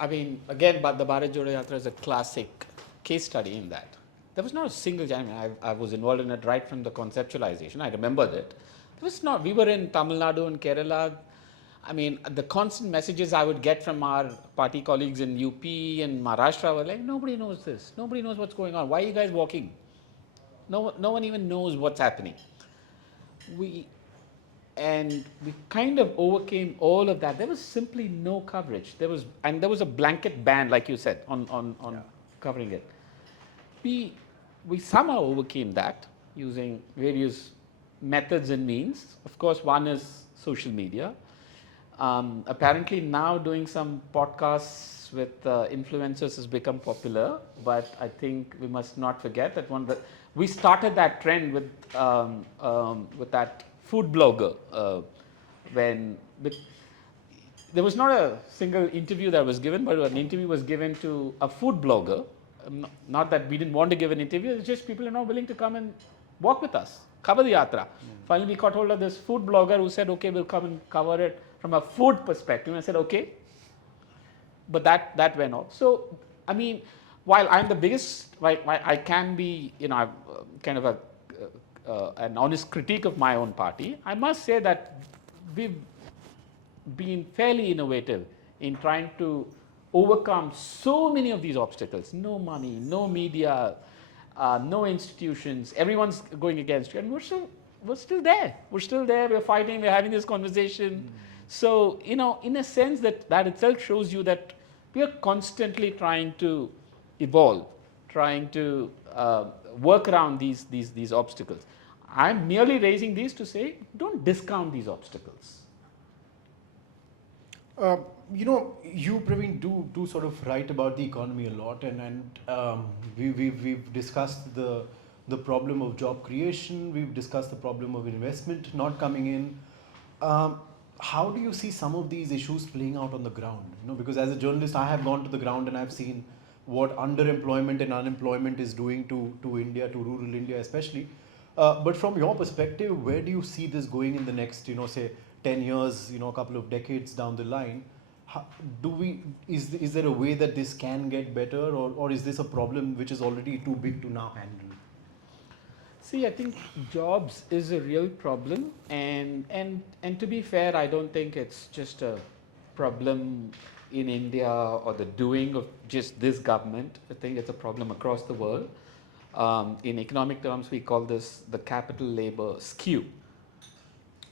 Again, but the Bharat Jodo Yatra is a classic case study in that. There was not a single jam. I was involved in it right from the conceptualization. I remembered it. We were in Tamil Nadu and Kerala. The constant messages I would get from our party colleagues in UP and Maharashtra were like, nobody knows this. Nobody knows what's going on. Why are you guys walking? No one even knows what's happening. and we kind of overcame all of that. There was simply no coverage. There was a blanket ban, like you said, on covering it. We somehow overcame that using various methods and means. Of course, one is social media. Apparently now doing some podcasts with influencers has become popular, but I think we must not forget that we started that trend with that food blogger there was not a single interview that was given, but an interview was given to a food blogger. Not that we didn't want to give an interview, it's just people are not willing to come and walk with us, cover the yatra. Finally, we got hold of this food blogger who said, okay, we'll come and cover it from a food perspective. And I said, okay. But that went off. So, I mean, while I'm the biggest, I can be, kind of an honest critique of my own party, I must say that we've been fairly innovative in trying to overcome so many of these obstacles. No money, no media, no institutions, everyone's going against you, and we're still there. We're still there, we're fighting, we're having this conversation. So, in a sense that itself shows you that we are constantly trying to evolve, trying to work around these obstacles. I'm merely raising these to say, don't discount these obstacles. You Praveen do sort of write about the economy a lot, and we've discussed the problem of job creation. We've discussed the problem of investment not coming in. How do you see some of these issues playing out on the ground? Because as a journalist, I have gone to the ground and I've seen what underemployment and unemployment is doing to India, to rural India especially. But from your perspective, where do you see this going in the next, say, 10 years, a couple of decades down the line? Is there a way that this can get better, or is this a problem which is already too big to now handle? See, I think jobs is a real problem, and to be fair, I don't think it's just a problem in India or the doing of just this government. I think it's a problem across the world. In economic terms, we call this the capital labor skew.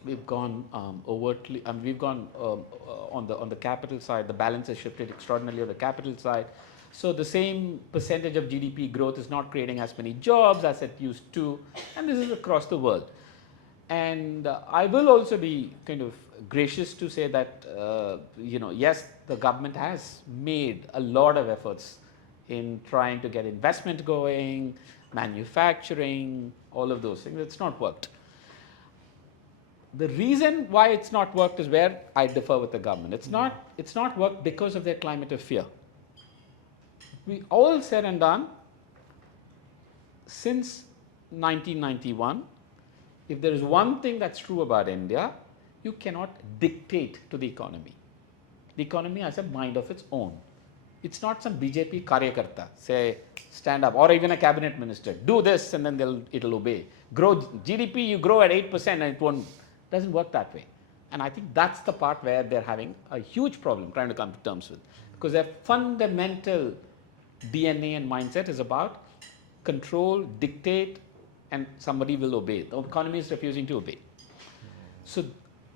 We've gone overtly, we've gone on the capital side. The balance has shifted extraordinarily on the capital side. So the same percentage of GDP growth is not creating as many jobs as it used to, and this is across the world. And I will also be kind of gracious to say that yes, the government has made a lot of efforts in trying to get investment going, manufacturing, all of those things. It's not worked. The reason why it's not worked is where I differ with the government. It's not worked because of their climate of fear. We all said and done, since 1991, if there is one thing that's true about India, you cannot dictate to the economy. The economy has a mind of its own. It's not some BJP karyakarta, say, stand up, or even a cabinet minister, do this and then it'll obey. Grow GDP, you grow at 8% and it doesn't work that way. And I think that's the part where they're having a huge problem trying to come to terms with, because their fundamental DNA and mindset is about control, dictate, and somebody will obey. The economy is refusing to obey. So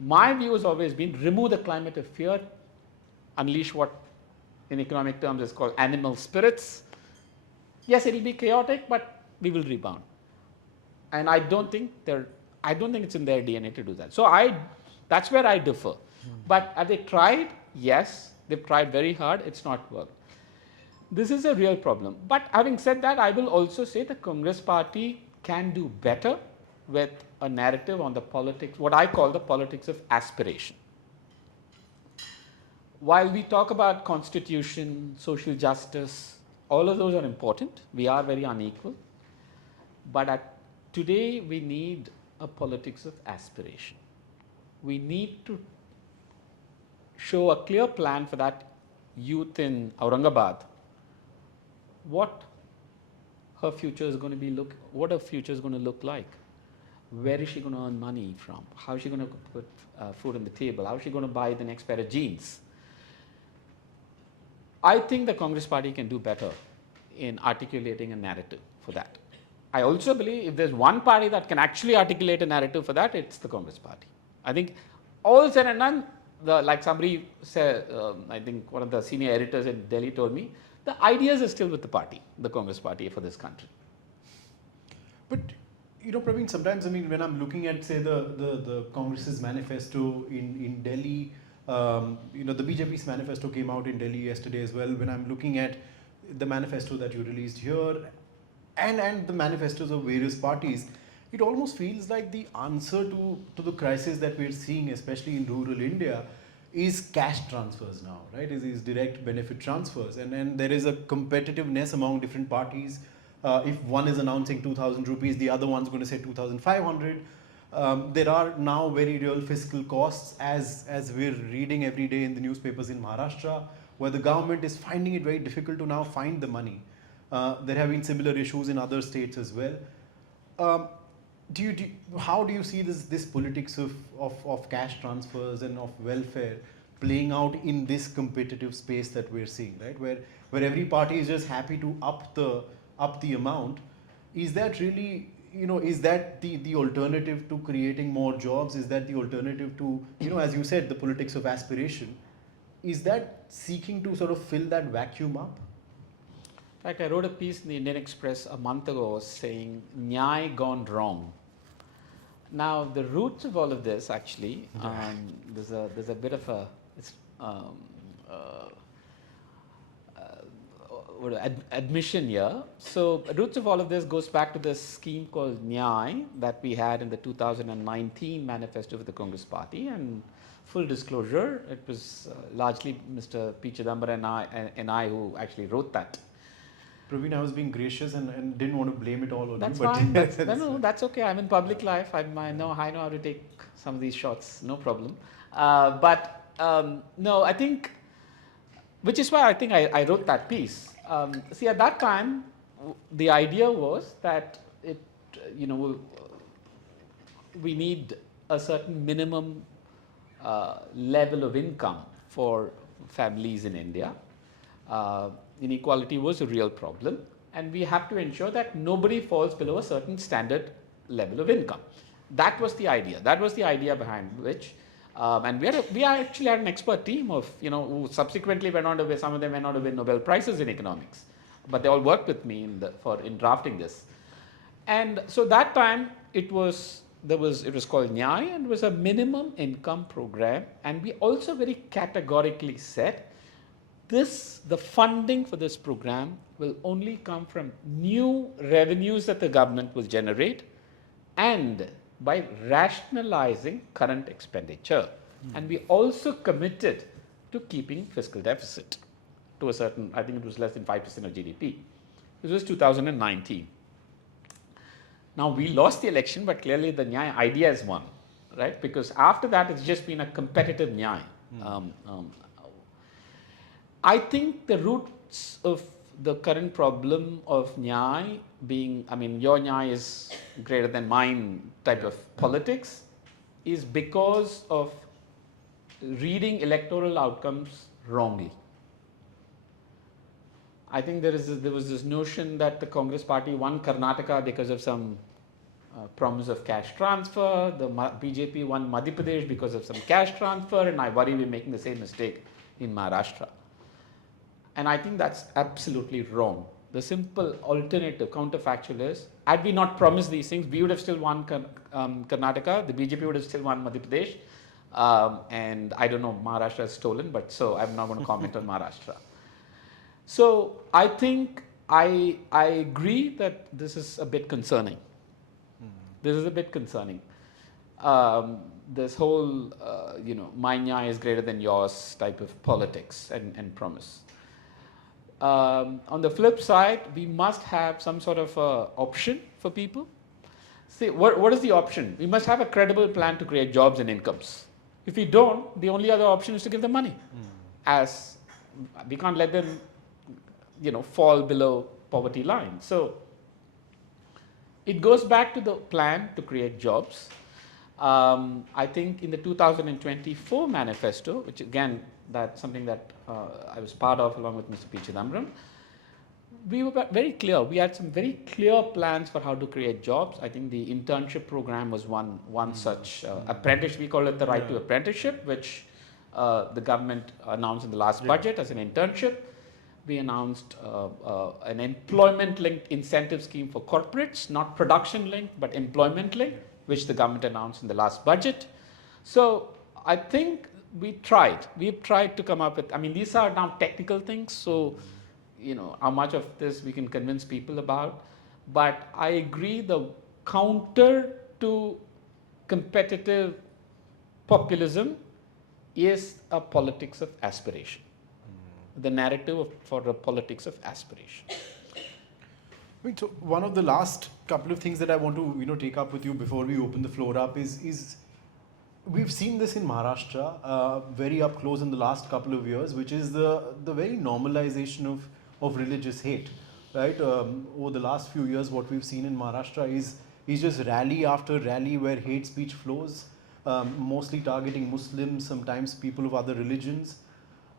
my view has always been remove the climate of fear, unleash what in economic terms is called animal spirits. Yes, it will be chaotic, but we will rebound. And I don't think it's in their DNA to do that. So that's where I differ. But have they tried? Yes, they've tried very hard. It's not worked. This is a real problem. But having said that, I will also say the Congress party can do better with a narrative on the politics, what I call the politics of aspiration. While we talk about constitution, social justice, all of those are important. We are very unequal. But today we need a politics of aspiration. We need to show a clear plan for that youth in Aurangabad, what her future is going to be what her future is going to look like. Where is she going to earn money from? How is she going to put food on the table? How is she going to buy the next pair of jeans? I think the Congress party can do better in articulating a narrative for that. I also believe if there's one party that can actually articulate a narrative for that, it's the Congress party. I think all said and done, like somebody said, I think one of the senior editors in Delhi told me, the ideas are still with the party, the Congress party for this country. But Praveen, sometimes when I'm looking at say the Congress's manifesto in Delhi, the BJP's manifesto came out in Delhi yesterday as well. When I'm looking at the manifesto that you released here, and the manifestos of various parties, it almost feels like the answer to the crisis that we're seeing, especially in rural India, is cash transfers now, right? Is direct benefit transfers, and there is a competitiveness among different parties. If one is announcing 2,000 rupees, the other one's going to say 2,500. There are now very real fiscal costs, as we're reading every day in the newspapers in Maharashtra, where the government is finding it very difficult to now find the money. There have been similar issues in other states as well. How do you see this politics of cash transfers and of welfare playing out in this competitive space that we're seeing, right? Where every party is just happy to up the amount. Is that really, is that the alternative to creating more jobs? Is that the alternative to, as you said, the politics of aspiration? Is that seeking to sort of fill that vacuum up? In fact, I wrote a piece in the Indian Express a month ago saying, Nyay gone wrong. Now, the roots of all of this, actually, there's a bit of a admission here. So, roots of all of this goes back to this scheme called Nyay that we had in the 2019 manifesto of the Congress Party. And full disclosure, it was largely Mr. P. Chidambaram and I who actually wrote that. Praveen, I was being gracious and didn't want to blame it all on that's you. Fine. No, that's okay. I'm in public life. I know how to take some of these shots. No problem. No, I think, which is why I think I wrote that piece. See, at that time, the idea was that we need a certain minimum level of income for families in India. Inequality was a real problem, and we have to ensure that nobody falls below a certain standard level of income. That was the idea. That was the idea behind which, and we actually had an expert team of who subsequently went on to some of them went on to win Nobel Prizes in economics, but they all worked with me in drafting this. And so that time it was called Nyay, and it was a minimum income program, and we also very categorically said the funding for this program will only come from new revenues that the government will generate and by rationalizing current expenditure. And we also committed to keeping fiscal deficit to a certain, I think it was less than 5% of GDP. This was 2019. Now we lost the election, but clearly the Nyay idea is won, right? Because after that it's just been a competitive Nyay. I think the roots of the current problem of Nyay being, your Nyay is greater than mine type of politics, is because of reading electoral outcomes wrongly. I think there was this notion that the Congress party won Karnataka because of some promise of cash transfer, the BJP won Madhya Pradesh because of some cash transfer, and I worry we're making the same mistake in Maharashtra. And I think that's absolutely wrong. The simple alternative, counterfactual is, had we not promised these things, we would have still won Karnataka, the BJP would have still won Madhya Pradesh, and I don't know, Maharashtra has stolen, but so I'm not going to comment on Maharashtra. So I think I agree that this is a bit concerning. This is a bit concerning. This whole, my Nyay is greater than yours type of politics and promise. On the flip side, we must have some sort of option for people. See, what is the option? We must have a credible plan to create jobs and incomes. If we don't, the only other option is to give them money. As we can't let them, fall below poverty line. So it goes back to the plan to create jobs. I think in the 2024 manifesto, which again, that's something that I was part of along with Mr. P. Chidambaram, we were very clear. We had some very clear plans for how to create jobs. I think the internship program was one such apprenticeship. We call it the right to apprenticeship, which the government announced in the last budget as an internship. We announced an employment-linked incentive scheme for corporates, not production-linked, but employment-linked, which the government announced in the last budget. So I think we've tried to come up with, I mean, these are now technical things, so how much of this we can convince people about. But I agree, the counter to competitive populism is a politics of aspiration. The narrative for a politics of aspiration. I mean, so one of the last couple of things that I want to take up with you before we open the floor up is we've seen this in Maharashtra very up close in the last couple of years, which is the very normalization of religious hate, right? Over the last few years, what we've seen in Maharashtra is just rally after rally where hate speech flows, mostly targeting Muslims, sometimes people of other religions.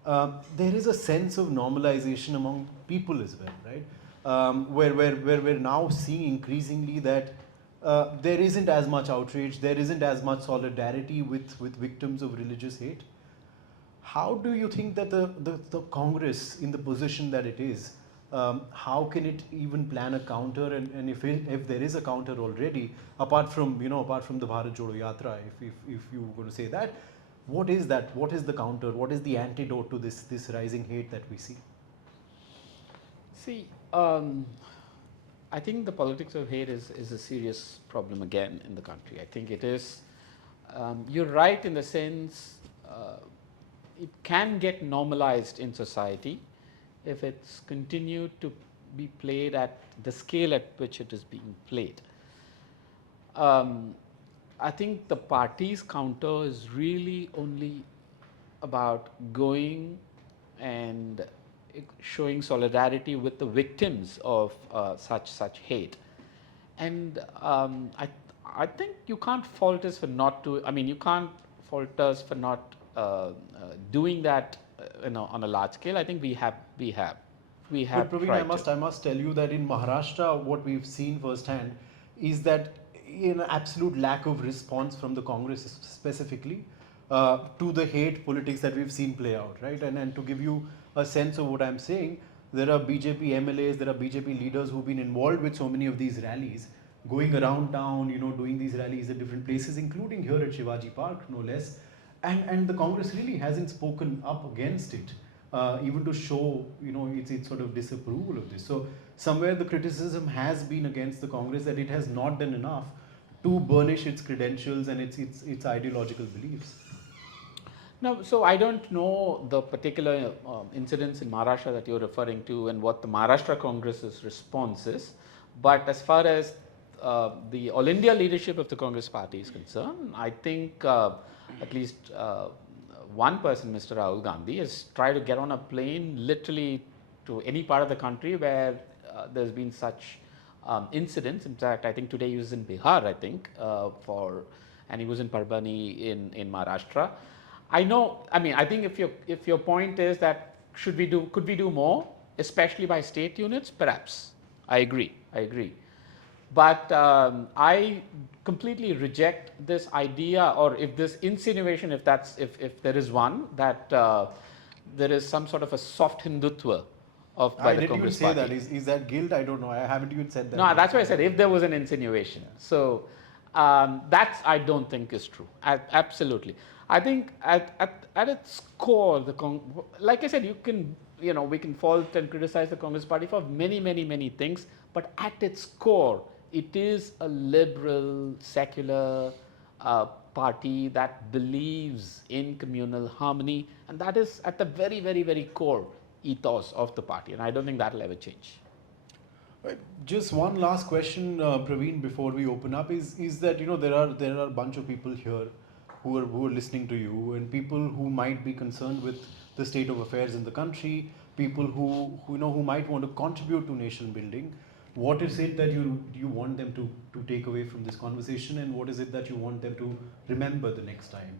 There is a sense of normalization among people as well, right? Where we're now seeing increasingly that there isn't as much outrage, there isn't as much solidarity with victims of religious hate. How do you think that the Congress, in the position that it is, how can it even plan a counter? And if there is a counter already, apart from the Bharat Jodo Yatra, if you were going to say that, what is that? What is the counter? What is the antidote to this rising hate that we see? See, I think the politics of hate is a serious problem again in the country. I think it is. You're right in the sense it can get normalized in society if it's continued to be played at the scale at which it is being played. I think the party's counter is really only about going and showing solidarity with the victims of such hate. And I think you can't fault us for not to. I mean, you can't fault us for not doing that, on a large scale. I think we have. But Praveen, I must tell you that in Maharashtra, what we've seen firsthand is that an absolute lack of response from the Congress specifically to the hate politics that we've seen play out, right? And to give you a sense of what I'm saying, there are BJP MLAs, there are BJP leaders who've been involved with so many of these rallies, going around town, doing these rallies at different places, including here at Shivaji Park, no less. And the Congress really hasn't spoken up against it, even to show, its sort of disapproval of this. So somewhere the criticism has been against the Congress that it has not done enough to burnish its credentials and its ideological beliefs. No, so I don't know the particular incidents in Maharashtra that you're referring to and what the Maharashtra Congress's response is. But as far as the All India leadership of the Congress party is concerned, I think at least one person, Mr. Rahul Gandhi, has tried to get on a plane literally to any part of the country where there's been such incidents. In fact, I think today he was in Bihar, and he was in Parbhani in Maharashtra. I think if your point is that could we do more, especially by state units, perhaps. I agree. But I completely reject this idea, or if this insinuation, if there is one, that there is some sort of a soft Hindutva by the Congress party. I didn't even say that. Is that guilt? I don't know. I haven't even said that. No, that's why I said if there was an insinuation. So I don't think is true. Absolutely. I think at its core, like I said, we can fault and criticize the Congress party for many things, but at its core, it is a liberal, secular party that believes in communal harmony, and that is at the very core ethos of the party, and I don't think that will ever change. Right. Just one last question, Praveen, before we open up, is that there are a bunch of people here who are listening to you, and people who might be concerned with the state of affairs in the country, people who might want to contribute to nation building. What is it that you want them to take away from this conversation, and what is it that you want them to remember the next time?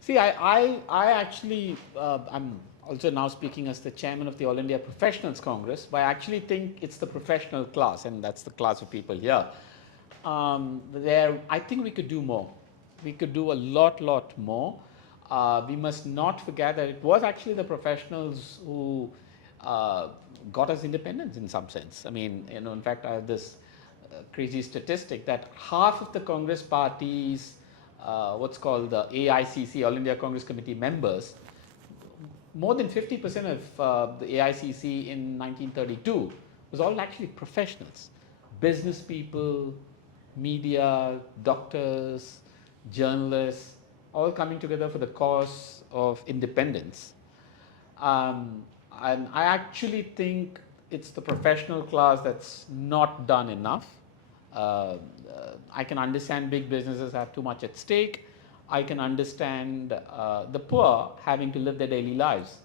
See, I actually I'm also now speaking as the chairman of the All India Professionals Congress, but I actually think it's the professional class, and that's the class of people here. I think we could do more. We could do a lot more. We must not forget that it was actually the professionals who got us independence in some sense. I mean, in fact, I have this crazy statistic that half of the Congress party's what's called the AICC, All India Congress Committee members, more than 50% of the AICC in 1932 was all actually professionals, business people, media, doctors, journalists, all coming together for the cause of independence. And I actually think it's the professional class that's not done enough. I can understand big businesses have too much at stake. I can understand the poor having to live their daily lives.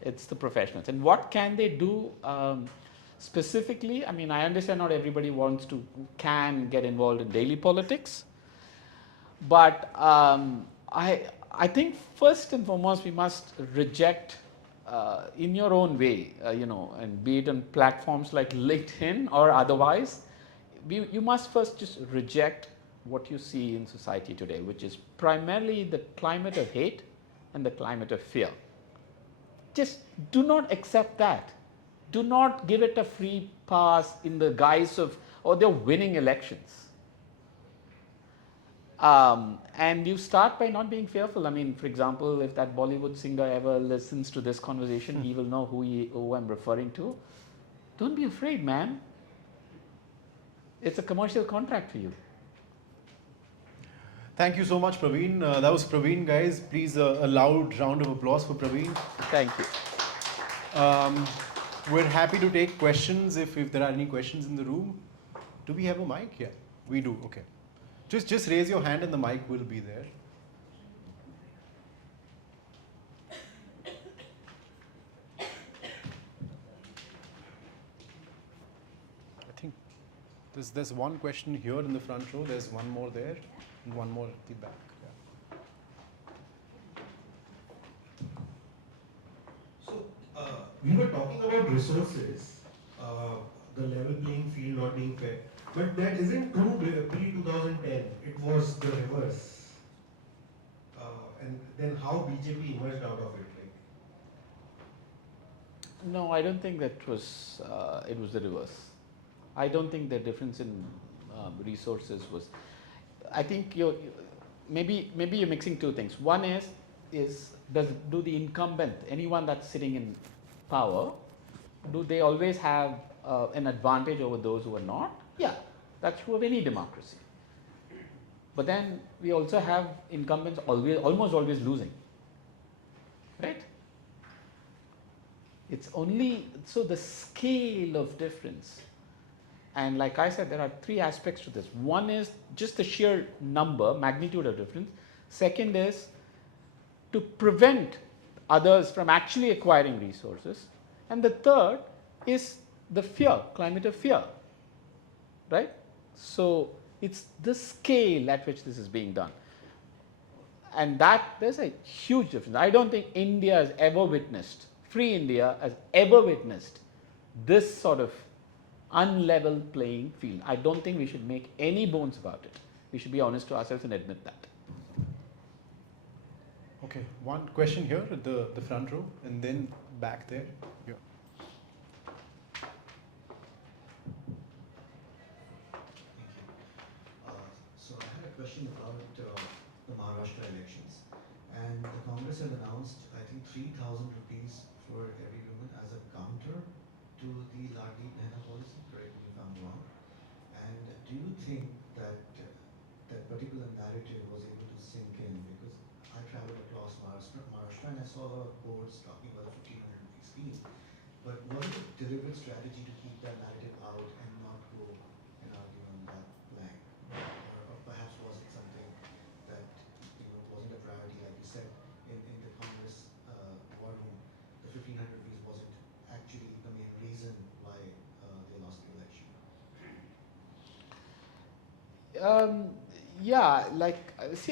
It's the professionals. And what can they do specifically? I mean, I understand not everybody can get involved in daily politics. But I think first and foremost, we must reject in your own way, and be it on platforms like LinkedIn or otherwise, you must first just reject what you see in society today, which is primarily the climate of hate and the climate of fear. Just do not accept that. Do not give it a free pass in the guise of, oh, they're winning elections. And you start by not being fearful. I mean, for example, if that Bollywood singer ever listens to this conversation, he will know who I'm referring to. Don't be afraid, man. It's a commercial contract for you. Thank you so much, Praveen. That was Praveen, guys. Please, a loud round of applause for Praveen. Thank you. We're happy to take questions if there are any questions in the room. Do we have a mic? Yeah, we do. Okay. Just raise your hand and the mic will be there. I think there's one question here in the front row. There's one more there and one more at the back. Yeah. So we were talking about resources, the level playing field not being fair. But that isn't true pre-2010. It was the reverse. And then how BJP emerged out of it? No, I don't think that it was the reverse. I don't think the difference in resources was. I think maybe you're mixing two things. One is do the incumbent, anyone that's sitting in power, do they always have an advantage over those who are not? Yeah, that's true of any democracy. But then we also have incumbents almost always losing, right? It's only, so the scale of difference. And like I said, there are three aspects to this. One is just the sheer magnitude of difference. Second is to prevent others from actually acquiring resources. And the third is the climate of fear. Right? So it's the scale at which this is being done. And there's a huge difference. I don't think India has ever witnessed, free India has ever witnessed this sort of unlevel playing field. I don't think we should make any bones about it. We should be honest to ourselves and admit that. Okay, one question here at the front row and then back there. Yeah. So I had a question about the Maharashtra elections, and the Congress had announced, I think, 3,000 rupees for every woman as a counter to the Ladli Behna policy. Correct me if I'm wrong. And do you think that that particular narrative was able to sink in? Because I traveled across Maharashtra and I saw a lot of boards talking about the 1,500 rupee scheme. But was it a deliberate strategy to keep that narrative out and not go and argue on that plank? Or perhaps was it something that wasn't a priority, like you said, in the Congress war room, the 1,500 rupees wasn't actually the main reason why they lost the election?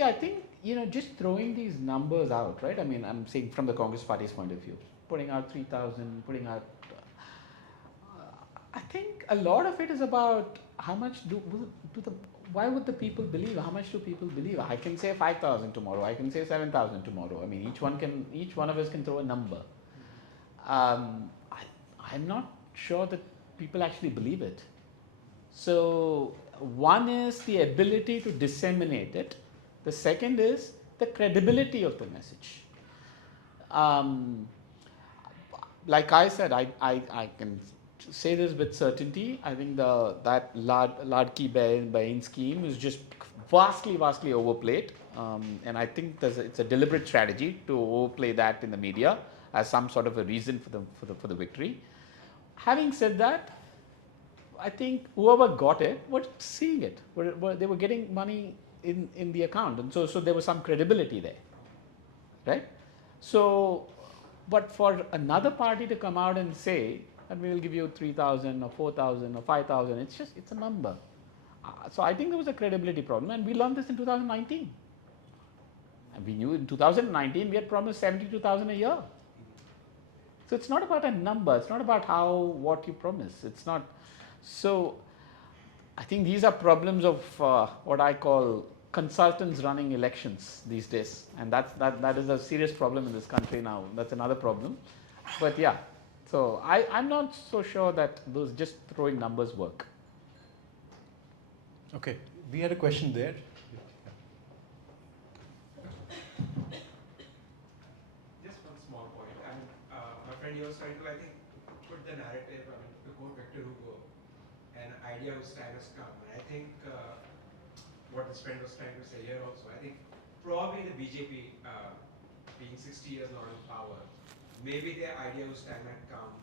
I think, just throwing these numbers out, right? I mean, I'm saying from the Congress Party's point of view. putting out 3,000, putting out. I think a lot of it is about how much why would the people believe? How much do people believe? I can say 5,000 tomorrow. I can say 7,000 tomorrow. I mean, each one of us can throw a number. I'm not sure that people actually believe it. So one is the ability to disseminate it. The second is the credibility of the message. Like I said, I can say this with certainty. I think that Ladki Bahin scheme is just vastly overplayed, and I think it's a deliberate strategy to overplay that in the media as some sort of a reason for the victory. Having said that, I think whoever got it was seeing it. They were getting money in the account, and so there was some credibility there, right? So, but for another party to come out and say, and we will give you 3,000 or 4,000 or 5,000, it's a number. So I think there was a credibility problem, and we learned this in 2019. And we knew in 2019 we had promised 72,000 a year. So it's not about a number. It's not about what you promise. It's not. So I think these are problems of what I call consultants running elections these days, and that is a serious problem in this country now. That's another problem. But yeah, so I'm not so sure that those just throwing numbers work. Okay, we had a question there. Just one small point. I mean, my friend, you were trying to, I think, put the narrative, I mean, to quote Victor Hugo, an idea whose time has come. And I think what this friend was trying to say here also, I think probably the BJP, being 60 years not in power, maybe their idea whose time had come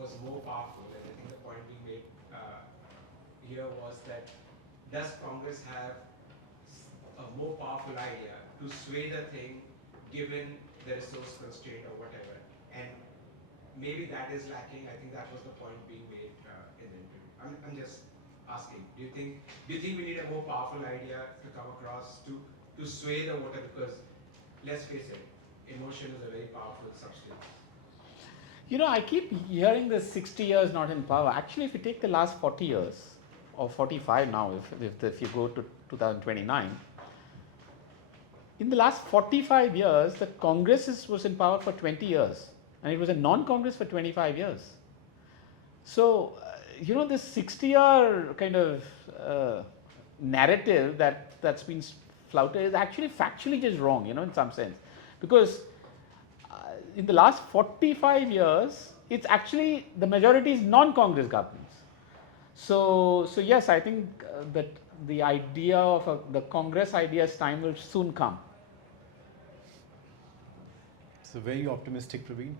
was more powerful. And I think the point being made here was that does Congress have a more powerful idea to sway the thing given the resource constraint or whatever? And maybe that is lacking. I think that was the point being made in the interview. I'm just asking, do you think we need a more powerful idea to come across to sway the voter? Because let's face it, emotion is a very powerful substance. You know, I keep hearing this 60 years not in power. Actually, if you take the last 40 years, or 45 now, if you go to 2029, in the last 45 years, the Congress was in power for 20 years, and it was a non-Congress for 25 years. So, you know, this 60-year kind of narrative that's been flouted is actually factually just wrong, you know, in some sense. Because in the last 45 years, it's actually the majority is non-Congress governments. So yes, I think that the idea of the Congress idea's time will soon come. So very optimistic, Praveen.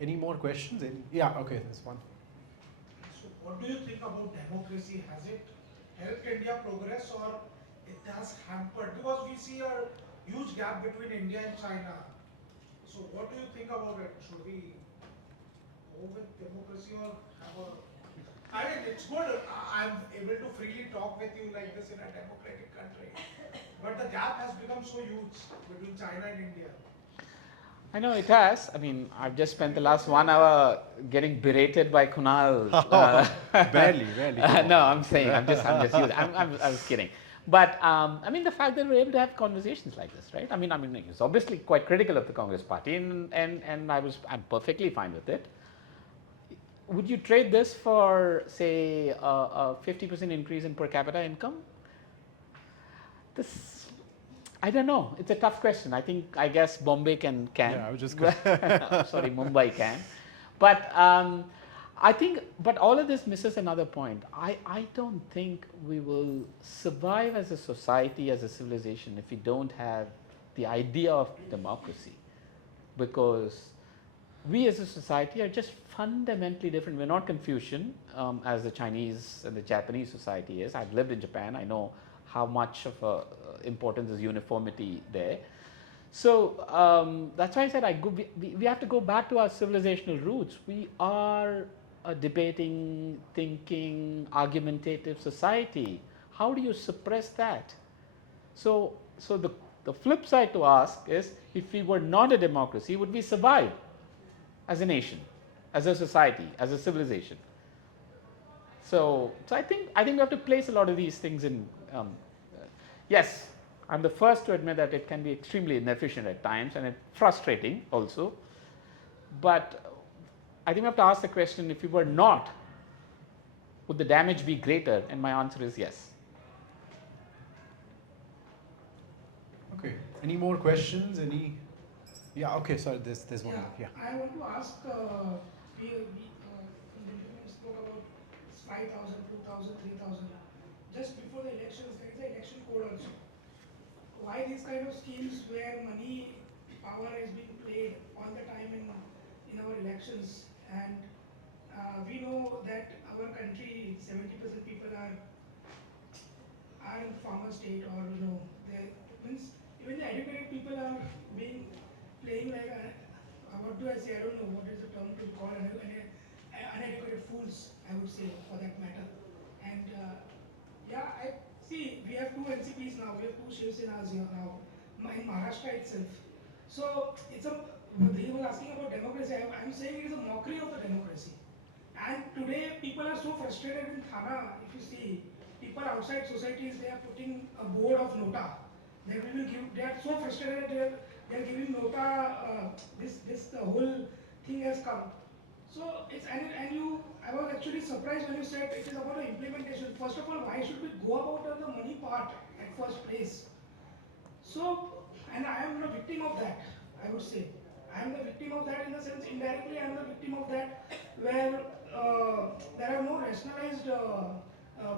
Any more questions? Yeah, okay, there's one. So what do you think about democracy? Has it helped India progress or it has hampered? Because we see a huge gap between India and China. So what do you think about it? Should we go with democracy or have a... I mean, it's good. I'm able to freely talk with you like this in a democratic country. But the gap has become so huge between China and India. I know it has. I mean, I've just spent the last 1 hour getting berated by Kunal. Barely. No, I'm just using. I was kidding. But I mean, the fact that we're able to have conversations like this, right? I mean, it's obviously quite critical of the Congress Party, and I'm perfectly fine with it. Would you trade this for, say, a 50% increase in per capita income? This, I don't know. It's a tough question. I guess Bombay can. Yeah, I was just sorry, Mumbai can. But but all of this misses another point. I don't think we will survive as a society, as a civilization, if we don't have the idea of democracy, because we as a society are just fundamentally different. We're not Confucian as the Chinese and the Japanese society is. I've lived in Japan. I know how much of importance is uniformity there. So that's why I said we have to go back to our civilizational roots. We are a debating, thinking, argumentative society. How do you suppress that? So the flip side to ask is, if we were not a democracy, would we survive? as a nation, as a society, as a civilization. So I think we have to place a lot of these things in. Yes, I'm the first to admit that it can be extremely inefficient at times and frustrating also. But I think we have to ask the question: if we were not, would the damage be greater? And my answer is yes. Okay. Any more questions? Any? Yeah. Okay. Sorry. There's one more. Yeah. I want to ask, we spoke about 5,000, 2,000, 3,000. Just before the elections, there is an election code also. Why these kind of schemes where money power is being played all the time in our elections? And we know that our country, 70% people are in farmer state, or they means even the educated people are being playing like what do I say? I don't know what is the term to call uneducated fools. I would say for that matter. And yeah, I see we have two NCPs now. We have two Shiv Senas here now in Maharashtra itself. So it's a. He was asking about democracy. I'm saying it is a mockery of the democracy. And today people are so frustrated in Thana. If you see, people outside societies, they are putting a board of nota. They will give. They are so frustrated. They are giving nota. The whole thing has come. So it's and you. I was actually surprised when you said it is about the implementation. First of all, why should we go about on the money part at first place? So, and I am the victim of that. I would say. I am the victim of that in the sense indirectly I am the victim of that where there are no rationalized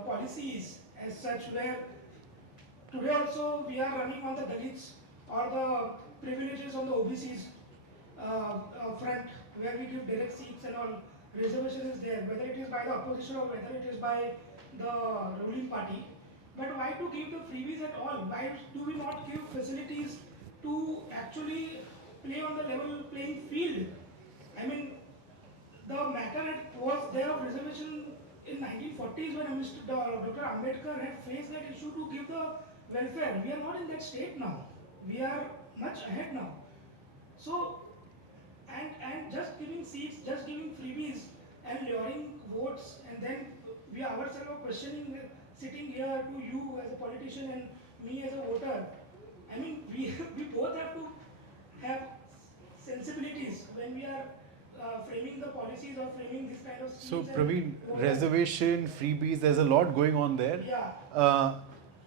policies as such where today also we are running on the Dalits or the privileges on the OBCs front where we give direct seats and all. Reservation is there, whether it is by the opposition or whether it is by the ruling party. But why to give the freebies at all? Why do we not give facilities to actually play on the level playing field? I mean, the matter was there of reservation in 1940s when Dr. Ambedkar had faced that issue to give the welfare. We are not in that state now. We are much ahead now. So, and just giving seats, just giving freebies and luring votes, and then we ourselves are questioning, sitting here to you as a politician and me as a voter. I mean, we both have to have sensibilities when we are framing the policies or framing this kind of schemes. So Praveen, reservation, freebies, there's a lot going on there. Yeah.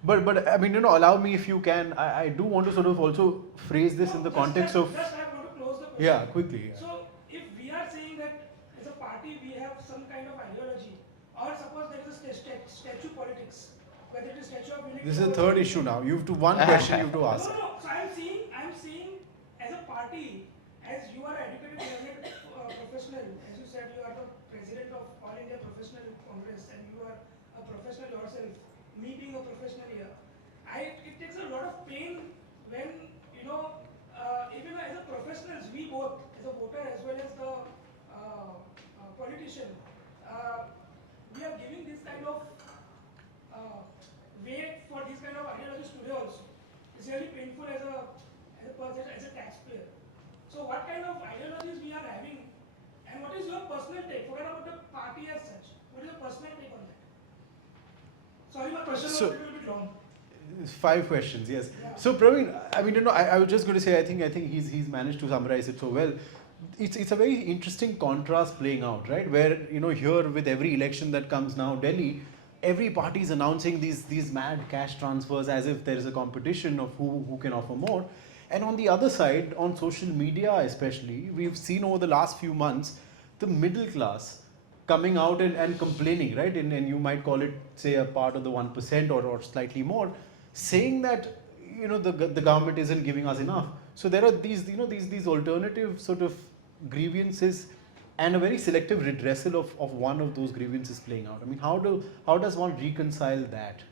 But I mean, allow me if you can. I do want to sort of also phrase this in the context of. Just I want to close the question. Yeah, quickly. Yeah. So if we are saying that as a party we have some kind of ideology, or suppose there is a statue politics, whether it is statue of unity. This is the third issue now. You have to one question you have to ask. No. So I'm saying as a party, as you are an educated learned professional, as you said, you are the president of All India Professional Congress, and you are a professional yourself. Me being a professional here, it takes a lot of pain when even as a professionals, we both as a voter as well as the politician, we are giving this kind of weight for these kind of ideologies today also. It's really painful as a person, as a taxpayer. So what kind of ideologies we are having, and what is your personal take? Forget about the party as such. What is your personal take on that? Sorry, my question was a little bit long. 5 questions, yes. Yeah. So Praveen, I mean, I was just going to say, I think he's managed to summarize it so well. It's a very interesting contrast playing out, right? Where here with every election that comes now, Delhi, every party is announcing these mad cash transfers as if there is a competition of who can offer more. And on the other side, on social media especially, we've seen over the last few months the middle class coming out and complaining, right? And you might call it, say, a part of the 1% or slightly more, saying that the government isn't giving us enough. So there are these alternative sort of grievances and a very selective redressal of one of those grievances playing out. I mean, how does one reconcile that?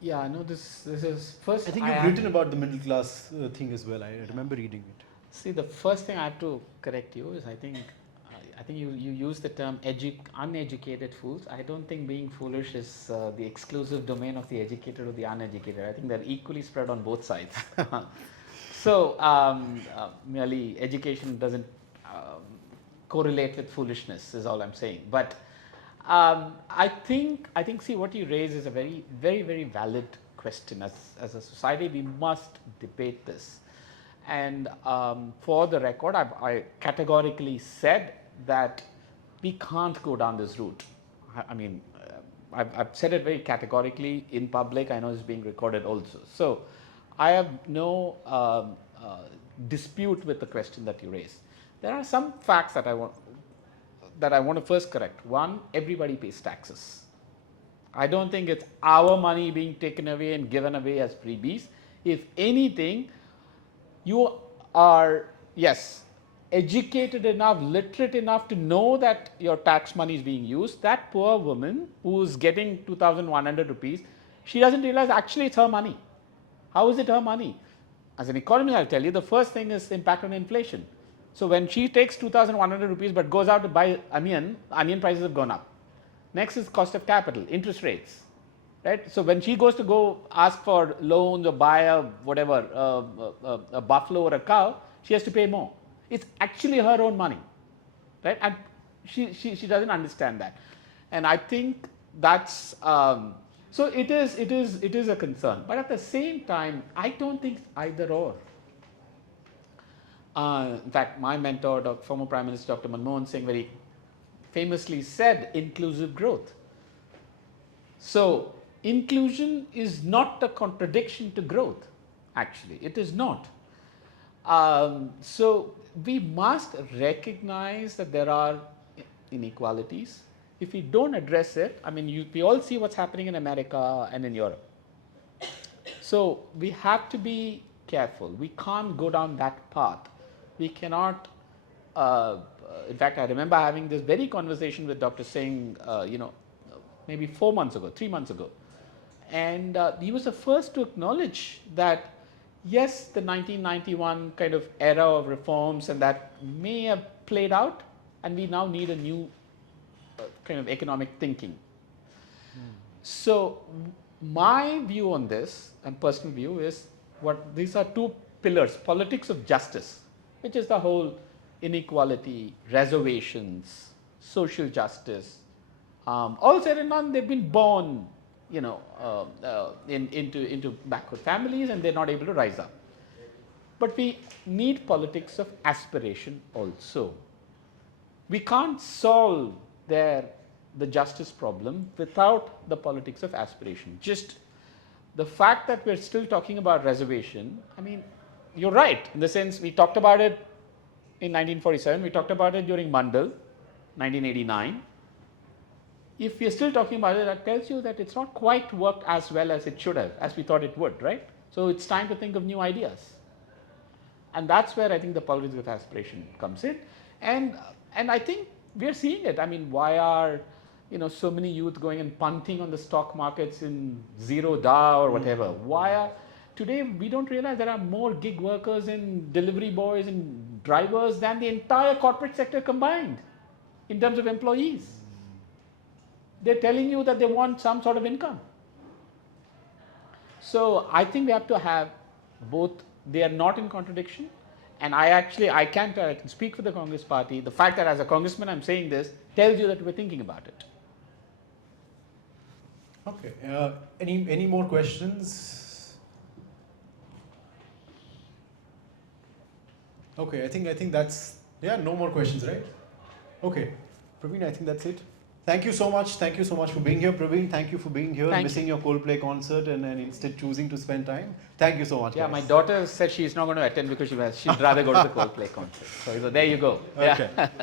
Yeah, no, this is first. I think you've written about the middle class thing as well. I remember reading it. See, the first thing I have to correct you is I think you use the term uneducated fools. I don't think being foolish is the exclusive domain of the educated or the uneducated. I think they're equally spread on both sides. So merely education doesn't correlate with foolishness is all I'm saying. But I think see what you raise is a very valid question. As a society, we must debate this. And for the record, I categorically said that we can't go down this route. I mean, I've said it very categorically in public. I know it's being recorded also. So I have no dispute with the question that you raised. There are some facts that I want to first correct. One, everybody pays taxes. I don't think it's our money being taken away and given away as freebies. If anything, you are, yes, educated enough, literate enough to know that your tax money is being used. That poor woman who's getting 2,100 rupees, she doesn't realize actually it's her money. How is it her money? As an economist, I'll tell you, the first thing is impact on inflation. So when she takes 2,100 rupees but goes out to buy onion prices have gone up. Next is cost of capital, interest rates. Right? So when she goes to ask for loans or buy a whatever, a buffalo or a cow, she has to pay more. It's actually her own money, right? And she doesn't understand that, and I think that's so it is a concern. But at the same time, I don't think either or. In fact, my mentor, former Prime Minister Dr. Manmohan Singh, very famously said, "Inclusive growth." So inclusion is not a contradiction to growth. Actually, it is not. So we must recognize that there are inequalities. If we don't address it, I mean, we all see what's happening in America and in Europe. So we have to be careful. We can't go down that path. We cannot. In fact, I remember having this very conversation with Dr. Singh, maybe 3 months ago. And he was the first to acknowledge that yes, the 1991 kind of era of reforms and that may have played out, and we now need a new kind of economic thinking. So my view on this, and personal view, is these are two pillars: politics of justice, which is the whole inequality, reservations, social justice. All said and done, they've been born into backward families, and they're not able to rise up. But we need politics of aspiration also. We can't solve the justice problem without the politics of aspiration. Just the fact that we're still talking about reservation, I mean, you're right, in the sense we talked about it in 1947, we talked about it during Mandal, 1989. If we're still talking about it, that tells you that it's not quite worked as well as it should have, as we thought it would, right? So it's time to think of new ideas. And that's where I think the politics of aspiration comes in. And I think we're seeing it. I mean, why are so many youth going and punting on the stock markets in zero DA or whatever? Today we don't realize there are more gig workers and delivery boys and drivers than the entire corporate sector combined in terms of employees. They're telling you that they want some sort of income. So I think we have to have both. They are not in contradiction. And I can speak for the Congress party. The fact that as a congressman I'm saying this tells you that we're thinking about it. Okay. Any more questions? Okay, I think that's, no more questions, right? Okay. Praveen, I think that's it. Thank you so much. Thank you so much for being here, Praveen. Thank you for being here, missing your Coldplay concert and instead choosing to spend time. Thank you so much. Yeah, guys. my daughter said she's not going to attend because she'd rather go to the Coldplay concert. So there you go. Okay. Yeah.